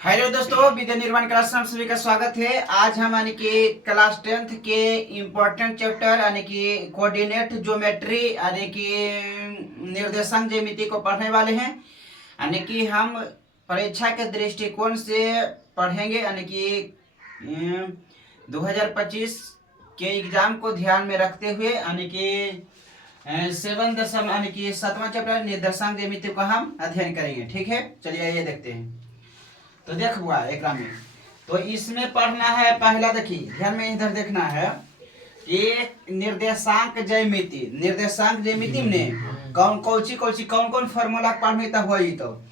Hello दोस्तों, विद्या निर्माण class में सभी का स्वागत है। आज हम यानी कि क्लास 10th के इम्पोर्टेंट चैप्टर यानी कि कोऑर्डिनेट ज्योमेट्री यानी कि निर्देशांक ज्यामिति को पढ़ने वाले हैं। यानी कि हम परीक्षा के दृष्टिकोण से पढ़ेंगे यानी कि 2025 के एग्जाम को ध्यान में रखते हुए यानी कि 7वां चैप्टर निर्देशांक ज्यामिति को हम अध्ययन करेंगे। ठीक है, चलिए ये देखते हैं। तो देख हुआ एक में तो इसमें पढ़ना है। पहला देखिए, ध्यान में इधर देखना है कि निर्देशांक ज्यामिति में कौन कौन फार्मूला पढ़ने तब होई तो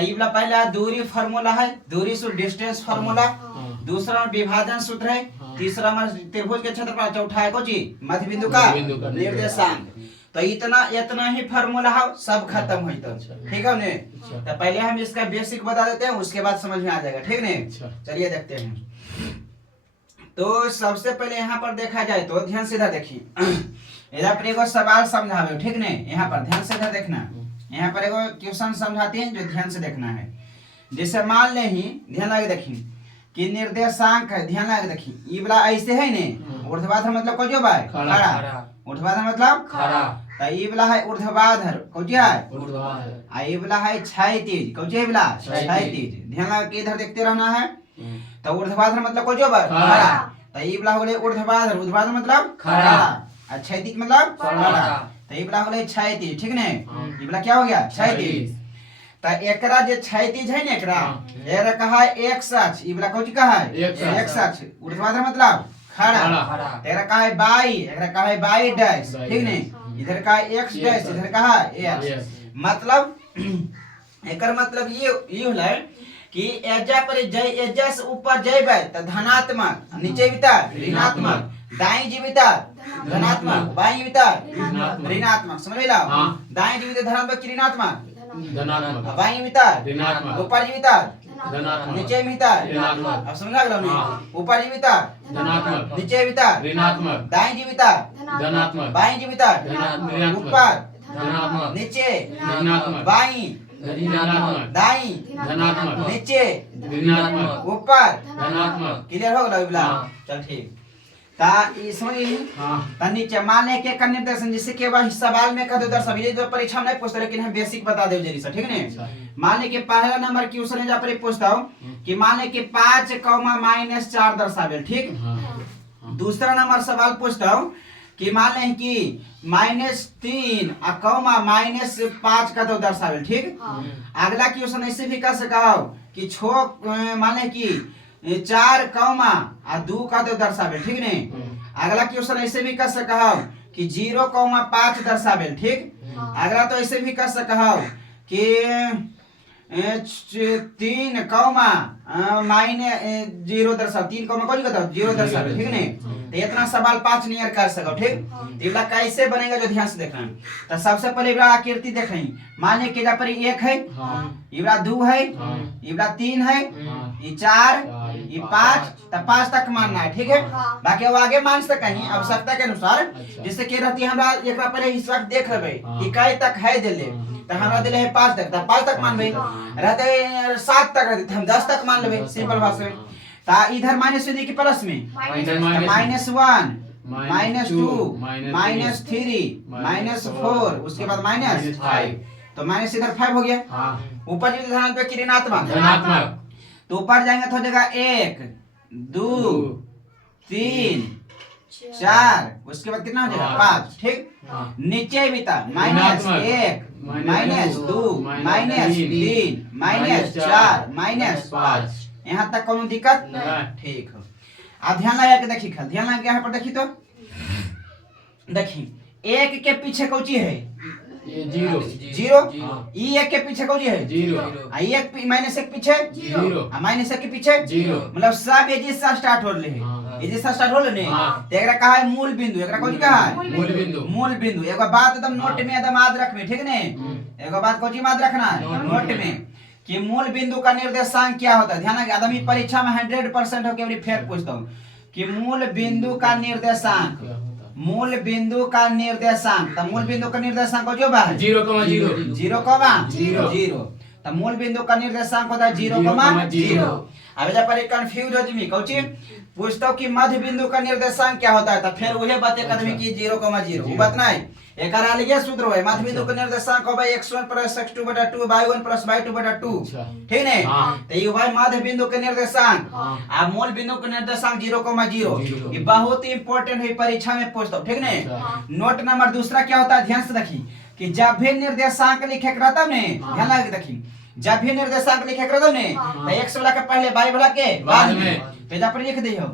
इबला पहला दूरी फार्मूला है, दूरी सूत्र डिस्टेंस फार्मूला। दूसरा विभाजन सूत्र है। तीसरा त्रिभुज के क्षेत्रफल। चौथा है कोची मध्य बिंदु का निर्देशांक। तो इतना ही फार्मूला है, सब खत्म हुई तो ठीक है ने। तो पहले हम इसका बेसिक बता देते हैं, उसके बाद समझ में आ जाएगा। ठीक ने, चलिए देखते हैं। तो सबसे पहले यहाँ पर देखा जाए तो ध्यान से इधर देखिए, इधर पर एगो सवाल समझावे। ठीक ने, यहाँ पर ध्यान से इधर देखना। यहाँ पर एगो क्वेश्चन समझाते हैं जो ध्यान से देखना है। जैसे मान ले ही ध्यान लगे देखिए कि निर्देशांक है। ध्यान लगे देखिए, ये वाला ऐसे है ने, ऊर्ध्वाधर मतलब को जो भाई खड़ा, ऊर्ध्वाधर मतलब खड़ा। तो ये वाला है ऊर्ध्वाधर कौची है ऊर्ध्वाधर, आ ये वाला है क्षैतिज कौची है वाला क्षैतिज। ध्यान लगा के इधर देखते रहना है। तो ऊर्ध्वाधर मतलब को जो खड़ा, तो ये वाला हो गया ऊर्ध्वाधर, ऊर्ध्वाधर मतलब खड़ा, और क्षैतिज मतलब खड़ा। तो ये वाला हो गया क्षैतिज। ठीक ने, ये वाला क्या हो गया क्षैतिज। तो एकरा जे क्षैतिज है ने, एकरा कहा है एक्स अक्ष, ये वाला कौची कहा है एक्स अक्ष। ऊर्ध्वाधर मतलब खड़ा। तेरा कहा है बाई, एकरा कहा है बाई डैश। ठीक ने, इधर का एक्स डैश, इधर कहा एक्स। मतलब एकर मतलब ये होला कि एजा पर एजा से ऊपर जेबे त धनात्मक, नीचे बिता ऋणात्मक, दाईं जीविता धनात्मक, बाईं जीविता ऋणात्मक। समझ ला, दाईं जीविता धनात्मक ऋणात्मक, बाईं जीविता ऋणात्मक, ऊपर जीविता धनात्मक, नीचे जीविता ऋणात्मक। अब समझ गया ना, ऊपर जीविता धनात्मक, नीचे जीविता ऋणात्मक, दाईं जीविता धनात्मक, बाईं जीविता ऊपर धनात्मक, नीचे ऋणात्मक, बाईं ऋणात्मक, दाईं धनात्मक, नीचे ऋणात्मक, ऊपर धनात्मक। क्लियर हो गया? चल ठीक। ता इसमें ता नीचे माने के कन्या निर्देशन जिससे के बाद सवाल में कद दर्शाव, ये जो परीक्षा में नहीं पूछता लेकिन हम बेसिक बता दे जरी सा। ठीक है, माने के पहला नंबर क्वेश्चन है जहां पर पूछता हूं कि माने के 5, -4 दर्शावे। ठीक, दूसरा नंबर सवाल पूछता हूं कि मान लें कि -3 -5 का तो दर्शावे। ठीक, अगला क्वेश्चन ऐसे भी कर सका हो कि माने कि 4, 2 का तो दर्शावे। ठीक ने, अगला क्वेश्चन ऐसे भी कर सका हो कि 0, 5 दर्शावे। ठीक, अगला तो ऐसे भी कर सका हो कि 3, -0 दर्शावे, 3, कोई कहता 0 दर्शावे। ठीक ने, तो इतना सवाल 5 नियर कर सको। ठीक, तो कैसे बनेगा जो ध्यान से देखना। तो सबसे पहले इबला आकृति देखें। मान लीजिए कि पर 1 है, इबला 2 है, इबला 3 है, ये 4, ये 5, तो 5 तक मानना है। ठीक है, बाकी अब आगे मान सकते हैं आवश्यकता के अनुसार। जिससे के रहती है हमरा एक बार पहले हिस्सा देख लेबे कि कई तक है दिले, तो हमरा दिले है 5 तक, तो 5 तक मानबे। रहते 7 तक रहते हम 10 तक मान लेबे, सिंपल भाषा में। ता इधर माइनस से देखिए प्लस में -1, -2, -3, -4, उसके बाद -5। तो माइनस इधर 5 हो गया। ऊपर जो ध्यान पे ऋणात्मक, तो ऊपर जाएंगे तो हो जाएगा 1, 2, 3, 4, उसके बाद कितना हो जाएगा 5। ठीक, नीचे भी था -1, -2, -3, -4, -5। यहाँ तक कोनो दिक्कत ठीक है। अब ध्यान लगा के देखिए, ध्यान लगा के यहाँ पर देखिए तो देखिए 1 के पीछे कौची है 0, ई 1 के पीछे कौची है 0, -1 पीछे 0, -1 के पीछे 0, मतलब सब एजी से स्टार्ट हो रहे हैं, एजी से स्टार्ट हो रहे हैं। तो एकरा कहा है मूल बिंदु, एकरा कौची कहा है मूल बिंदु। एगो बात एकदम नोट में एकदम याद रखबे। ठीक ने, एगो बात कौची याद रखना है नोट में कि मूल बिंदु का निर्देशांक क्या होता है। ध्यान रखिए, आदमी परीक्षा में 100% हो के फेर पूछता हूँ कि मूल बिंदु का निर्देशांक, मूल बिंदु का निर्देशांक। तो मूल बिंदु का निर्देशांक जो बा 0,0 0,0। तो मूल बिंदु का निर्देशांक होता है 0,0। अब जब पर कंफ्यूज हो जिमी कौची पूछता हूँ कि मध्य बिंदु का निर्देशांक क्या होता है, तो फिर वही बातें कदमी की 0,0 वो बात नहीं एक अलग सूत्र है। मध्य बिंदु का निर्देशांक हो भाई x1 + x2/2 y1 + y2/2 ठीक है। तो ये भाई मध्य बिंदु के निर्देशांक आ मूल बिंदु के निर्देशांक 0,0 ये बहुत ही इंपॉर्टेंट है, परीक्षा में पूछता हूँ ठीक है। नोट नंबर दूसरा क्या होता है, ध्यान से देखिए कि जब भी निर्देशांक लिखे के रहता है ध्यान लगा देखिए, जब भी निर्देशांक लिखे के रहता है तो x वाला के पहले y वाला के बाद में, तो इधर पर लिख दियो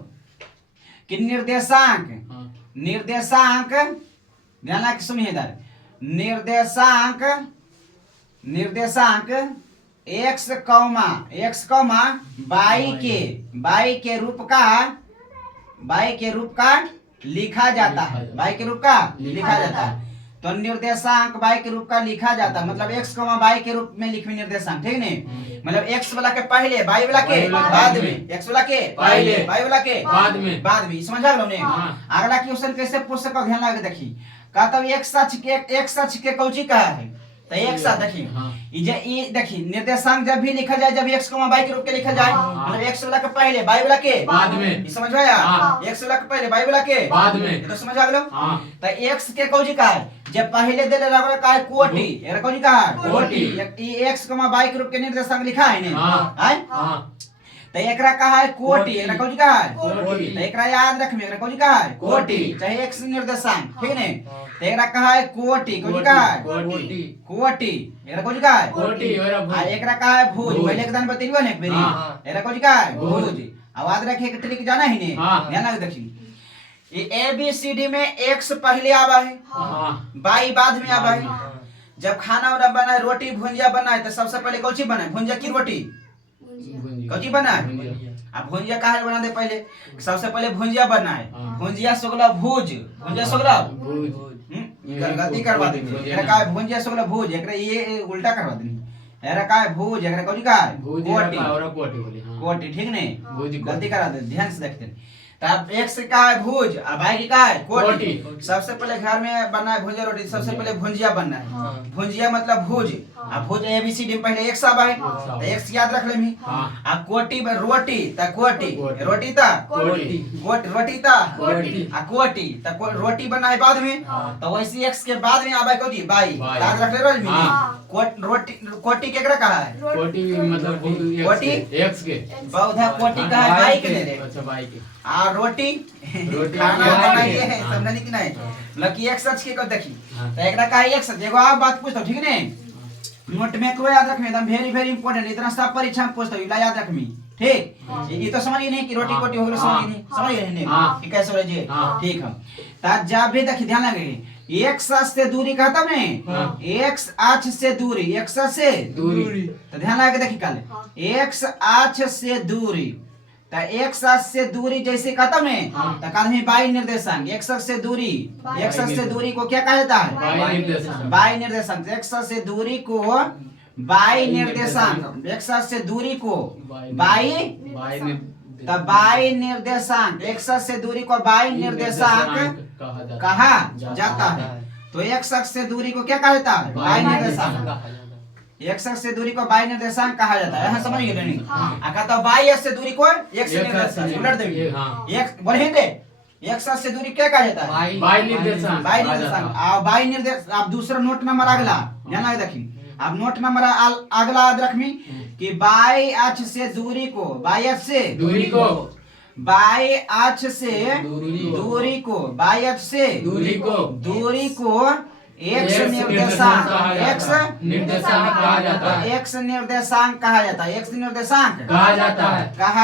कि निर्देशांक ध्यान लगा सुनिए इधर निर्देशांक x, y के रूप का लिखा जाता है, y के रूप का लिखा जाता है। तो निर्देशांक y के रूप का लिखा जाता है मतलब x, y के रूप में लिखी निर्देशांक ठीक नहीं, मतलब x वाला के पहले y वाला के बाद में, x वाला के पहले y वाला के बाद में समझ आ गया। अगला क्वेश्चन कैसे पूछ सको ध्यान लगा देखिए, कहता हूँ एक सच के कौची कहा है, तो एक साथ देखिए ये देखिए निर्देशांक जब भी लिखा जाए जब x, y के रूप के लिखा जाए मतलब x वाला के पहले y वाला के बाद में, समझ में आया x वाला के पहले y वाला के बाद में, तो समझ आ गया। तो x के कौची कहा है जब पहले दे ले रहा का है कोटि, एरा कौची कहा है कोटि, ये x, y के रूप के निर्देशांक लिखा है नहीं तो एकरा कहा है कोटि, एकरा कौची कहा है कोटि, तो एकरा याद रखमे एकरा कौची कहा है कोटि चाहे x निर्देशांक ठीक है। तो एकरा कहा है कोटि, कौची कहा है कोटि, एकरा कौची कहा है कोटि, आ एकरा कहा है भुज, पहले एक दान बतेलियो ने एक बेरी एकरा कौची कहा है भुज। आवाज रखे के ट्रिक जाना ही नहीं ध्यान लगा देखिए, ये ABCD में x पहले आवा है y बाद में आवा है। जब खाना वाना बनाए रोटी भुंजिया बनाए तो सबसे पहले कौची बनाए भुंजिया की रोटी कौची बनाए, अब भुंजिया कहाँ बना दे पहले सबसे पहले भुंजिया बनाए, भुंजिया सोगला भूज, भुंजिया सोगला गलती करवा देंगे एकरा का भुंजिया सोगला भूज, एकरा ये उल्टा करवा देंगे एकरा का भूज, एकरा कौची का कोटि ठीक नहीं गलती करा दे ध्यान से देखते हैं। तब x का है भुज और y की का है कोटि। सबसे पहले घर में बनना है भुंजिया रोटी, सबसे पहले भुंजिया बनना है, भुंजिया मतलब भुज, अब भुज ABCD में पहले x आवा है तो x याद रख लेमी, आ कोटि में रोटी त कोटि, रोटी ता कोटि, रोटी ता कोटि, आ कोटि त रोटी बना है बाद में, तो वैसे x के बाद में आवा है कोटि y याद रख ले रोज में रोटी कोटि केकरा कहा है कोटि मतलब कोटि x के बहुधा कोटि कहा है y के ले ले, अच्छा y के आ रोटी खाना बनाइए है समझनी कि नहीं लकी एक सच के को देखी तो एकरा का एक सच एगो आप बात पूछतो ठीक ने नोट में को याद रखमे एकदम वेरी इंपॉर्टेंट, इतना सब परीक्षा में पूछतो इला याद रखमी ठीक। ये तो समझिए नहीं कि रोटी कोटी हो गलो समझिए नहीं, समझिए नहीं कि कैसे हो जी ठीक है। ता जब भी देखिए ध्यान लगे x से दूरी कहता ने x अक्ष से दूरी, x से दूरी तो ध्यान लगा के देखिए कल x अक्ष से दूरी, तो x अक्ष से दूरी जैसे कहता ने तो कल में y निर्देशांक x अक्ष से दूरी, x अक्ष से दूरी को क्या कहा जाता है y निर्देशांक, x अक्ष से दूरी को y निर्देशांक, x अक्ष से दूरी को तब y निर्देशांक, x अक्ष से दूरी को y निर्देशांक कहा जाता है। तो x अक्ष से दूरी को क्या कहा जाता है y निर्देशांक, x अक्ष से दूरी को y निर्देशांक कहा जाता है, समझ गए नहीं कहता y अक्ष से दूरी को x निर्देशांक उलट देंगे x बोले दे x अक्ष से दूरी क्या कहा जाता है y निर्देशांक, y निर्देशांक अब y निर्देश। अब दूसरा नोट नंबर अगला ध्यान लगा देखिए, अब नोट नंबर अगला याद रखमी कि y अक्ष से दूरी को y अक्ष से दूरी को y अक्ष से दूरी को y अक्ष से दूरी को x निर्देशांक, x निर्देशांक कहा जाता है, x निर्देशांक कहा जाता है, x निर्देशांक कहा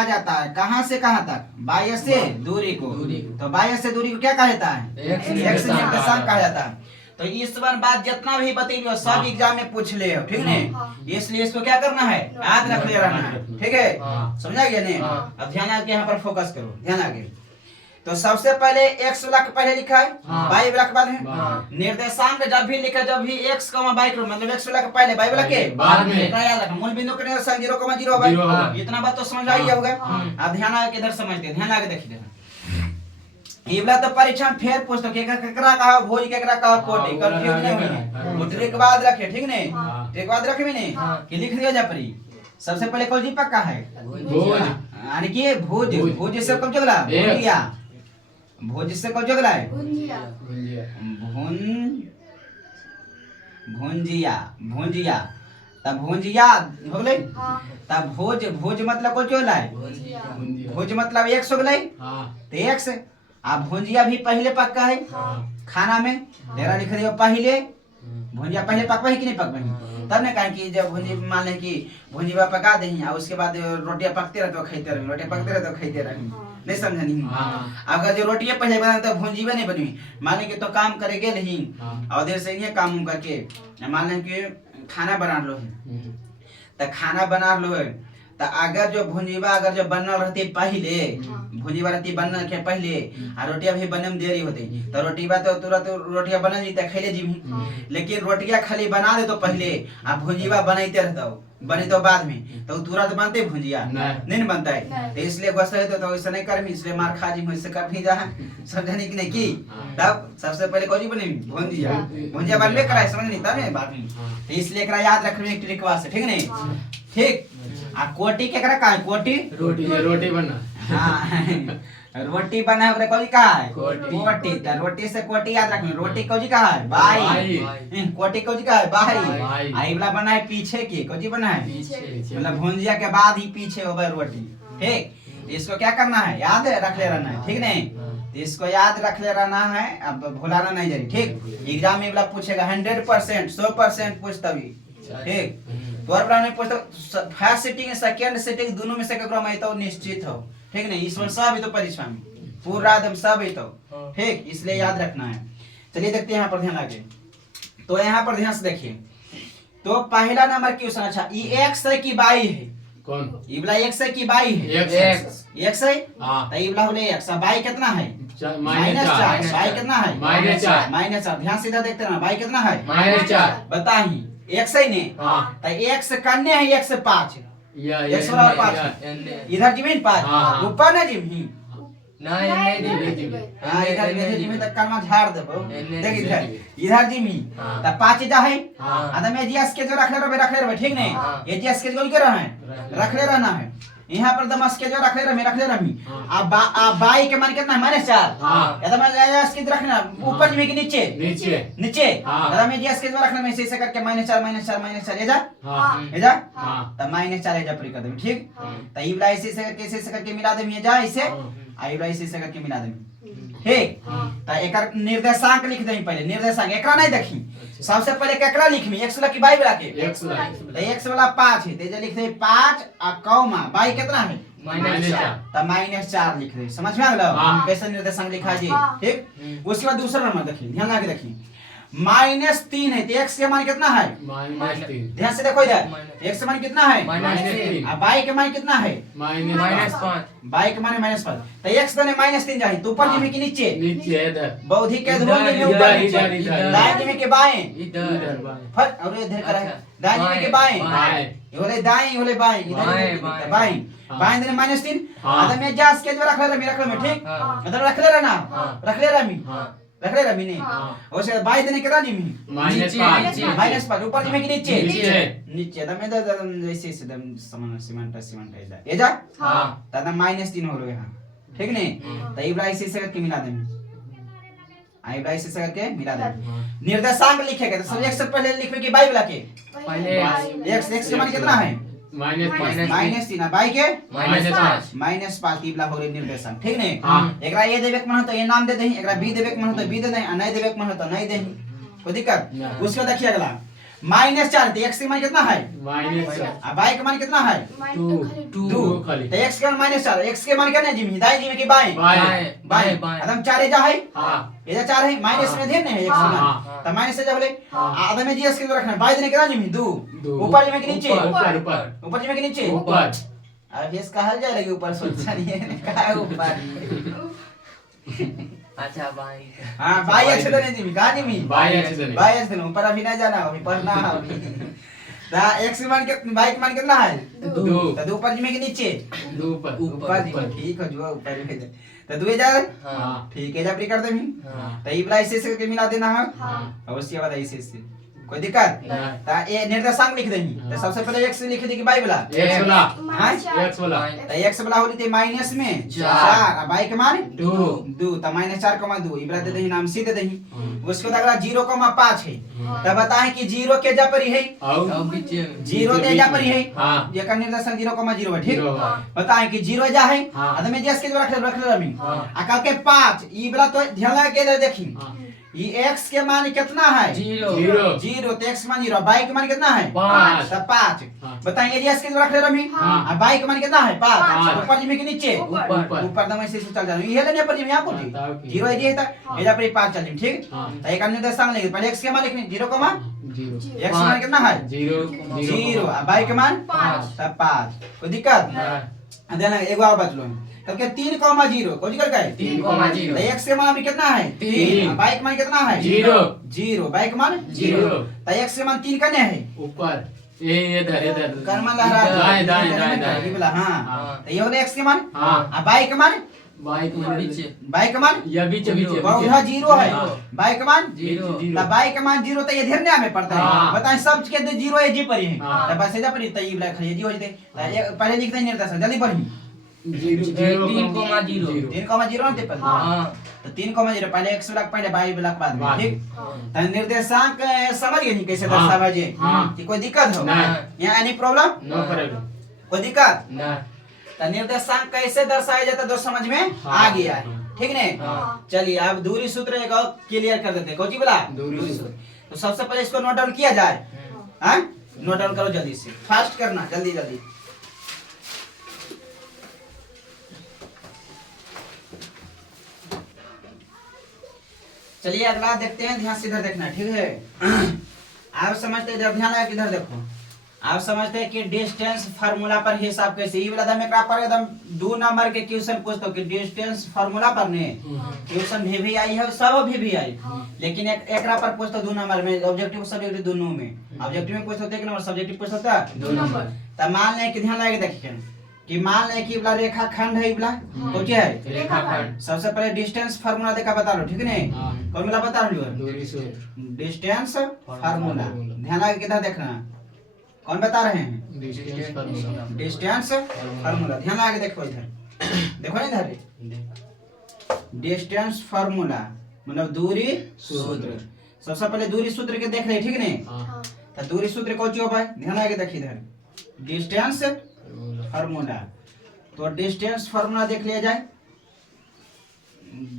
जाता है कहाँ से कहाँ तक y से दूरी को, तो y से दूरी को क्या कहा जाता है x निर्देशांक कहा जाता है। तो इस बार बात जितना भी बतेलियो सब एग्जाम में पूछ ले ठीक है, इसलिए इसको क्या करना है याद रख ले रहना है ठीक है, समझा गया नहीं। अब ध्यान आके यहाँ पर फोकस करो ध्यान आगे। तो सबसे पहले x वाला के पहले लिखा है y वाला के बाद में, निर्देशांक जब भी लिखा जब भी x, y को मतलब x वाला के पहले y वाला के बाद में याद रखना, मूल बिंदु के निर्देशांक 0,0 होगा, इतना बात तो समझ आई होगा। अब ध्यान आके इधर समझते ध्यान आगे देखिए, ये वाला तो परीक्षा में फेर पूछतो केकरा कहा भोज केकरा कहा कोटि, कंफ्यूज नहीं होई, मुद्रिक के बाद रखे ठीक नहीं। एक बात रख भी नहीं हाँ। कि लिख दिया जा परी सबसे पहले कौन जी पक्का है भोज यानी कि भोज भोज। भोज से कब जगला एक। भुजिया भोज से कब जगला है भुंजिया भुन भुंजिया भुंजिया तब भुंजिया हो गले तब भोज भोज मतलब कौन होला है भुंजिया भोज मतलब एक सौ गले हाँ तो एक से आ भुंजिया भी पहले पक्का है हाँ खाना में तेरा लिख दियो पहले भुंजिया पहले पकवा है कि नहीं पकवा तब ने कहा कि जब भुंजी मान ले कि भुंजिया पका दे और उसके बाद रोटियां पकते रहे तो खाते रहे रोटियां पकते रहे तो खाते रहे नहीं समझनी हाँ। अगर जो रोटियां पहले बना तो भुंजिया नहीं बनी मान ले कि तो काम करेगे नहीं हाँ। और देर से नहीं काम करके मान ले कि खाना बना लो तो खाना बना लो है तो अगर जो भुंजीबा अगर जो बनल रहती पहले भुंजीबा रहती बनल के पहले आ रोटियां भी बनने में देरी होती तो रोटिया तो तुरंत रोटियां बनल जी खेले जी लेकिन रोटियां खाली बना दे तो पहले आ भुंजीबा बनाते रहता बने तो बाद में तो तुरंत बनते भुंजिया नहीं बनता है तो इसलिए गुस्सा है तो ऐसा नहीं कर इसलिए मार खा जी मुझसे कर नहीं जा समझने की नहीं की तब सबसे पहले कौन बनी भुंजिया भुंजिया बनबे कराए समझ नहीं तब नहीं बात नहीं तो इसलिए एकरा याद रखने एक ट्रिक वास्ते ठीक नहीं ठीक आ कोटी केकरा का है कोटी रोटी बना हाँ रोटी बना है कोई का है कोटी तो रोटी से कोटी याद रखना रोटी कौजी का है बाई कोटी कौजी का है बाई आई वाला बना है पीछे की कौजी बना है मतलब भुंजिया के बाद ही पीछे होगा रोटी ठीक इसको क्या करना है याद रख ले रहना है ठीक नहीं तो इसको याद रख ले रहना है अब भुलाना नहीं जरी ठीक एग्जाम में वाला पूछेगा 100% 100% पूछता भी ठीक तो और नहीं पूछता फर्स्ट सिटिंग सेकंड सिटिंग दोनों में से ककरो में तो निश्चित हो ठीक नहीं ईश्वर सब ही तो परीक्षा में पूरा एकदम सब ही तो ठीक इसलिए याद रखना है चलिए देखते हैं यहाँ पर ध्यान आगे तो यहाँ पर ध्यान से देखिए तो पहला नंबर क्वेश्चन अच्छा ये x की बाई है कौन ये वाला x की बाई है x है हाँ तो ये वाला होले x बाई कितना है -4 बाई कितना है -4 ध्यान से इधर देखते ना बाई कितना है -4 बताही x है ने हाँ तो x कन्या है x 5 x बराबर 5 इधर जमीन 5 हाँ। ऊपर ना जमीन नहीं हाँ इधर में जमीन तक कलमा झाड़ देबो नहीं, देख इधर नहीं। इधर जमीन हाँ। त 5 जा है हाँ। आदम में जीएस के जो रख ले ठीक नहीं हाँ। ये जीएस के जो के रहा है रख ले रहना है यहाँ पर दमस के जो रख ले रही हाँ। अब बाई के मान कितना है -4 हाँ। एकदम जीएस के रखना ऊपर जमीन के नीचे नीचे हाँ। एकदम में जीएस के जो रखना में ऐसे करके -4 ये जा हाँ ये जा हाँ त -4 ये जा पूरी कर दे ठीक हाँ। त ई वाला ऐसे करके मिला दे ये जा ऐसे आई वाला ऐसे करके मिला दे ठीक त एकर निर्देशांक लिख दे पहले निर्देशांक एकरा नहीं देखी सबसे पहले केकरा लिखमी x वाला की बाई वाला के x तो x वाला 5 है तेज लिख दे 5 आ कौमा बाई कितना है -4 त -4 लिख दे समझ में आ गया हाँ। कैसे निर्देशांक लिखा जी हाँ। ठीक उसके बाद दूसरा नंबर देखिए ध्यान लगा के देखिए -3 है तो x के मान कितना है -3 ध्यान से देखो इधर x के मान कितना है -3 आ बाई के मान कितना है -5 बाई के मान -5 तो x दने -3 जाए तो ऊपर जिमे के नीचे नीचे इधर बौद्धिक के धुआं में ऊपर नीचे इधर दाएं जिमे के बाएं इधर फट और इधर करा दाएं जिमे के बाएं ये बोले दाएं ये बोले बाएं इधर बाएं बाएं दने -3 हाँ। आधा में जा के जो रख ले मैं ठीक हाँ। इधर रख ले रहना हाँ। रख ले रमी हाँ। रख ले रमी नहीं हाँ। वैसे बाएं दने कितना जिमी -5 -5 ऊपर जिमे के नीचे नीचे। नीचे दम में जैसे दम समान सीमेंट ऐसा ये जा हाँ दादा -3 हो रहे हैं ठीक नहीं हाँ। तो इब्राहिम से करके मिला दें इब्राहिम से करके मिला दें निर्देशांक लिखेगा तो सब एक से पहले लिखवे की बाई वाला के x के मान कितना है -3 बाई के -5 तीबला हो रे निर्देशांक ठीक नहीं हाँ। एकरा ए देबे के मन तो ए नाम दे देही एकरा बी देबे के मन तो बी दे देही आ नहीं देबे के मन तो नहीं देही कोई दिक्कत नहीं। उसको देखिए अगला -4 तो x के मान कितना है आ बाई के मान कितना है 2 खाली। तो x के मान -4 x के मान कितना है जिमी दाई जिमी के बाएं बाएं एकदम 4 जा है हाँ ये 4 है माइनस में ध्यान नहीं है x हाँ। में तो माइनस से जब ले हाँ। आधा में जीएस के जो रखना बाई देने कितना जिमी 2 दो। ऊपर जिमी के नीचे ऊपर ऊपर जिमी के नीचे ऊपर अब ये कहा जाएगा ऊपर सोचा नहीं है कहा है ऊपर अच्छा भाई हां बाई अच्छे तो नहीं जिमी कहा जिमी बाई अच्छे तो नहीं। बाई अच्छे तो ऊपर अभी नहीं जाना अभी पढ़ना है अभी दा x मान के बाई के मान कितना है 2 तो ऊपर जिमी के नीचे ऊपर ऊपर जिमी ठीक है जो ऊपर में तो 2 जा हाँ ठीक है जब कर दे हाँ तो ई वाला ऐसे करके मिला देना है हाँ। और उसके बाद ऐसे कोई दिक्कत नहीं। ता ये निर्देशांक लिख देंगे तो सबसे पहले x लिख देंगे y वाला एक्स वाला हाँ एक्स वाला तो x वाला होली ते माइनस में 4 चार। और y के मान 2 2 तो -4,2 इबरा दे दही नाम सी दे दही उसके बाद अगला 0,5 है तब बताएं कि 0 के जा पर है और अब बीच 0 दे जा पर है हाँ ये का निर्देशांक 0,0 है ठीक जीरो है। बताएं कि 0 जा है हाँ। आदमी देश के रख ले रमी हाँ। अकल के 5 इबरा तो ध्यान लगा के देखी हाँ। ये x के मान कितना है 0 0 तो x मान 0 y के मान कितना है 5 तो 5 हाँ। बताइए यदि x के रख ले रमी हाँ। और y के मान कितना है 5 पाँच। ऊपर जिम्मे के नीचे ऊपर ऊपर दम से चल जा ये लेने पर जिम्मे आपको हाँ, तब की। 0 है ये था एजा पर 5 चल ठीक हाँ। तो एक अन्य निर्देशांक लेंगे पहले x के मान लिखने 0 जीरो x के मान कितना है 0 0 और y के मान 5 तब 5 कोई दिक्कत देना एक बार बच लो क्योंकि 3,0 कौन कर गए 3,0 तो x के मान अभी कितना है 3 तीन। y के मान कितना है 0 0 y के मान 0 0 तो x के मान 3 करने है ऊपर ये इधर कर्म लहरा दाएं दाएं दाएं दाएं ये बोला हां हाँ। तो ये हो गया x के मान हाँ और y के मान बाइक बीच y के मान या बीच बीच बहुधा 0 है हाँ। y के मान जीरो। तो y के मान 0 तो ये धिरने में पड़ता है हाँ। बताएं सब के 0 है जी पर ही है हाँ। तो बस एजा पर ही तो ये बोला खड़ी जी हो जते पहले लिख दें निर्देशांक जल्दी पढ़ी 3,0 3,0 ना ते पर हाँ तो 3,0 पहले x ब्लॉक पहले y ब्लॉक बाद में बाद। ठीक तो निर्देशांक समझ गए नहीं कैसे हाँ। दर्शावा जे हाँ। कि कोई दिक्कत हो नहीं। यहाँ एनी प्रॉब्लम नो प्रॉब्लम कोई दिक्कत ना तो निर्देशांक कैसे दर्शाया जाता है दो समझ में हाँ। आ गया है ठीक ने हाँ। चलिए अब दूरी सूत्र एक और क्लियर कर देते हैं कौन सी बोला दूरी सूत्र। तो सबसे पहले इसको नोट डाउन किया जाए हाँ नोट डाउन करो जल्दी से फास्ट करना जल्दी जल्दी चलिए अगला देखते हैं ध्यान से इधर देखना ठीक है आप समझते हैं इधर ध्यान लगा इधर देखो आप समझते हैं कि डिस्टेंस फार्मूला पर हिसाब कैसे ये वाला मैं एकरा पर एकदम 2 नंबर के क्वेश्चन पूछता हूं कि डिस्टेंस फार्मूला पर ने क्वेश्चन भी आई है सब भी आई लेकिन एकरा पर पूछता 2 नंबर में ऑब्जेक्टिव सब्जेक्टिव दोनों में ऑब्जेक्टिव में पूछता 1 नंबर सब्जेक्टिव पूछता 2 नंबर तो मान लें कि ध्यान लगा के देखिए कि मान लें कि वाला रेखा खंड है वाला तो क्या है रेखाखंड सबसे पहले डिस्टेंस फार्मूला देखा बता लो ठीक है नहीं हाँ। फार्मूला बता लो दूरी सूत्र डिस्टेंस फार्मूला ध्यान लगा किधर देखना कौन बता रहे हैं डिस्टेंस फार्मूला डिस्टेंस फार्मूला ध्यान लगा के देखो इधर देखो ना इधर डिस्टेंस फार्मूला मतलब दूरी सूत्र सबसे पहले दूरी सूत्र के देख रहे ठीक नहीं हाँ तो दूरी सूत्र कौन सी हो भाई ध्यान लगा के देखिए इधर डिस्टेंस फार्मूला तो डिस्टेंस फार्मूला देख लिया जाए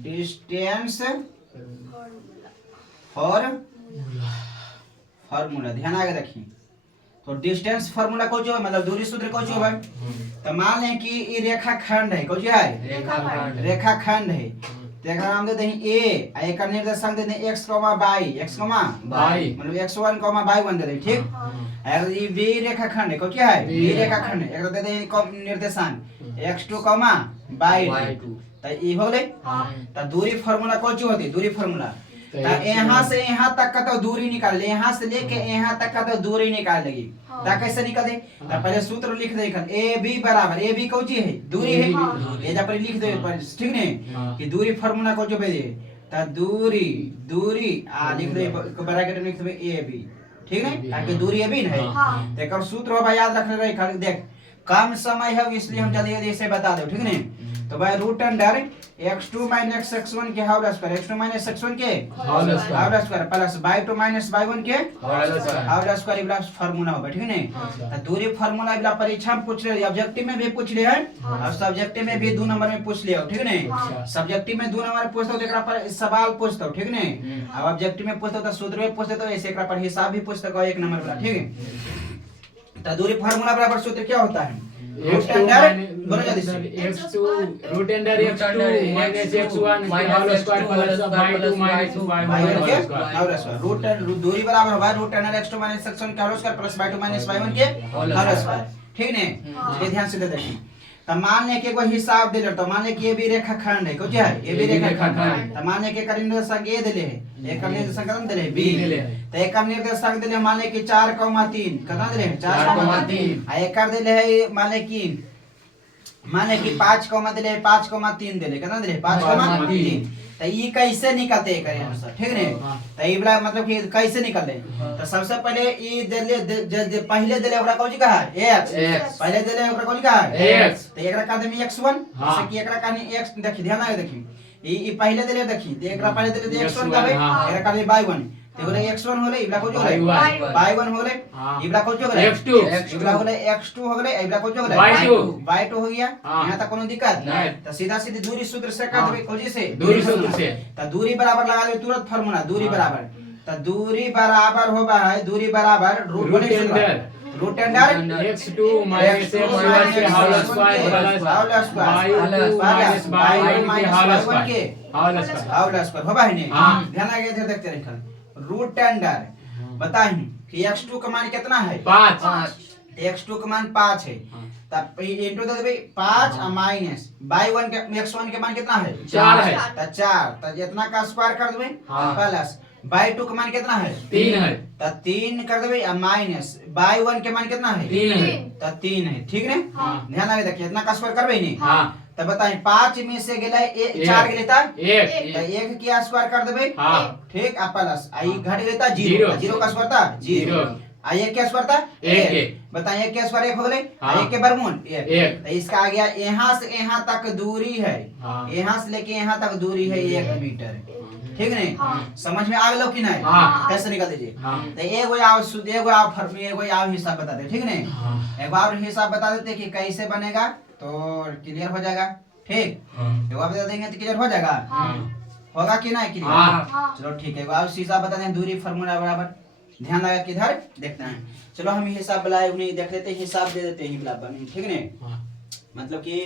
डिस्टेंस फॉर फार्मूला ध्यान आगे रखिए तो डिस्टेंस फार्मूला कौन है मतलब दूरी सूत्र कौन है भाई तो मान लें कि ये रेखा खंड है कौन है रेखाखंड रेखा खंड है तो एक नाम दे दें a आ एक निर्देशांक दे दें x, y x, y मतलब x1, y1 दे दें ठीक और ये बी रेखा खंड है क्या है बी रेखा खंड है एक दे दें निर्देशांक x2, y2 तो ये हो गए हाँ तो दूरी फार्मूला कौन सी होती है दूरी फार्मूला तो यहाँ से यहाँ तक का तो दूरी निकाल ले यहाँ से लेके यहाँ तक का तो दूरी निकाल लेगी तो कैसे निकाल दे तो पहले सूत्र लिख दे ए बी बराबर ए बी कौन सी है दूरी है ये जब लिख दे ठीक नहीं कि दूरी फार्मूला कौन जो भेजे तो दूरी दूरी लिख दे ब्रैकेट में लिख दे ए बी ठीक है ताकि दूरी ए बी ना है तो एक सूत्र हो भाई याद रख ले देख कम समय है इसलिए हम जल्दी जल्दी से बता दो ठीक नहीं तो भाई root under x2 minus x1 के whole square x2 minus x1 के whole square plus y2 minus y1 के होल स्क्वायर इबला फार्मूला होगा ठीक है तो दूरी फार्मूला इबला परीक्षा में पूछ ले ऑब्जेक्टिव में भी पूछ ले है और सब्जेक्टिव में भी 2 नंबर में पूछ ले ठीक है सब्जेक्टिव में 2 नंबर पूछता तो एकरा पर सवाल पूछता ठीक है और ऑब्जेक्टिव में पूछता तो सूत्र में पूछता तो ऐसे एकरा पर हिसाब भी पूछता 1 नंबर वाला ठीक है तो दूरी फार्मूला बराबर सूत्र क्या होता है रूट अंडर बोलो जल्दी से x2 root under x2 minus x1 के whole square plus y2 minus y1 के स्क्वायर होल स्क्वायर रूट दूरी बराबर होगा root under x2 minus x1 के whole square plus y2 minus y1 के होल स्क्वायर ठीक ने ये ध्यान से देखिए तो मान ले के कोई हिसाब दे ले तो मान ले कि ये भी रेखा खंड है क्या है ये भी रेखा खंड तो मान ले के निर्देशांक ए देले है एक निर्देशांक कितना देले बी तो एक निर्देशांक देले मान ले कि 4,3 कितना देले 4,3 आ एक देले है मान ले कि 5, देले 5,3 देले कितना देले 5,3 तो ये कैसे निकलते हैं करें अनुसार, ठीक ने। हाँ। तो ये वाला मतलब कि कैसे निकलते तो सबसे पहले ये पहले दिले ओकरा कौन कहा x, X। पहले दिले ओकरा कौन कहा X। तो एकरा का देमी x1, हाँ। जैसे कि एकरा का x देखि ध्यान आए देखि ये पहले दिले देखि तो एकरा पहले दिले x1 का भाई हाँ। एकरा का y1 तो बोले x1 होले इबला को जो होले Y1 y1 होले हाँ। इबला को जो होले X2 इबला होले x2 हो गले इबला को जो होले Y2 y2 हो गया। हाँ। यहाँ तक कोनो दिक्कत नहीं। तो सीधा सीधी दूरी सूत्र से कर हाँ। देबे खोजी से दूरी सूत्र से। तो दूरी बराबर लगा देबे तुरंत फार्मूला दूरी हाँ। बराबर तो दूरी बराबर होबा है दूरी बराबर root under root under x2 minus x1 के whole square plus y2 minus y1 के होल स्क्वायर हाउल स्क्वायर होबा है नहीं हाँ। ध्यान लगे इधर देखते रहिए रूट अंडर बताई कि x2 का मान कितना है 5 x2 का मान 5 है हाँ। तब इनटू दे देबे 5 और माइनस y1 के x1 के मान कितना है 4 है तो 4 तो इतना का स्क्वायर कर देबे हाँ। प्लस y2 का मान कितना है 3 है तो 3 कर देबे और माइनस y1 के मान कितना है 3 है तो 3 है ठीक ने हाँ। ध्यान लगे देखिए इतना का स्क्वायर करबे नहीं हाँ तो बताएं 5 में से गेला 4 गेले ता तो 1 1 की स्क्वायर कर देबे हाँ ठीक आ प्लस आई घट गेले ता जीरो। 0 0 का स्क्वायर था 0 आ 1 के स्क्वायर था एक। बताएं 1 के स्क्वायर 1 हो गले हाँ। 1 के वर्गमूल 1 एक। तो इसका आ गया यहां से यहां तक दूरी है हाँ। यहां से लेके यहां तक दूरी है 1 मीटर ठीक नहीं हाँ। समझ में आ गलो कि नहीं हाँ। कैसे निकाल दीजिए हाँ तो एगो आओ शुद्ध एगो आओ फर्मी एगो आओ हिसाब बता दे ठीक नहीं हाँ एक बार हिसाब बता देते कि कैसे बनेगा तो क्लियर हो जाएगा ठीक एक बार बता देंगे तो क्लियर हो जाएगा होगा कि नहीं क्लियर हाँ। चलो ठीक है आप हिसाब बता दें दूरी फार्मूला बराबर ध्यान लगा किधर देखना है चलो हम हिसाब बुलाए उन्हें देख लेते हैं हिसाब दे देते हैं बराबर ठीक है हाँ मतलब कि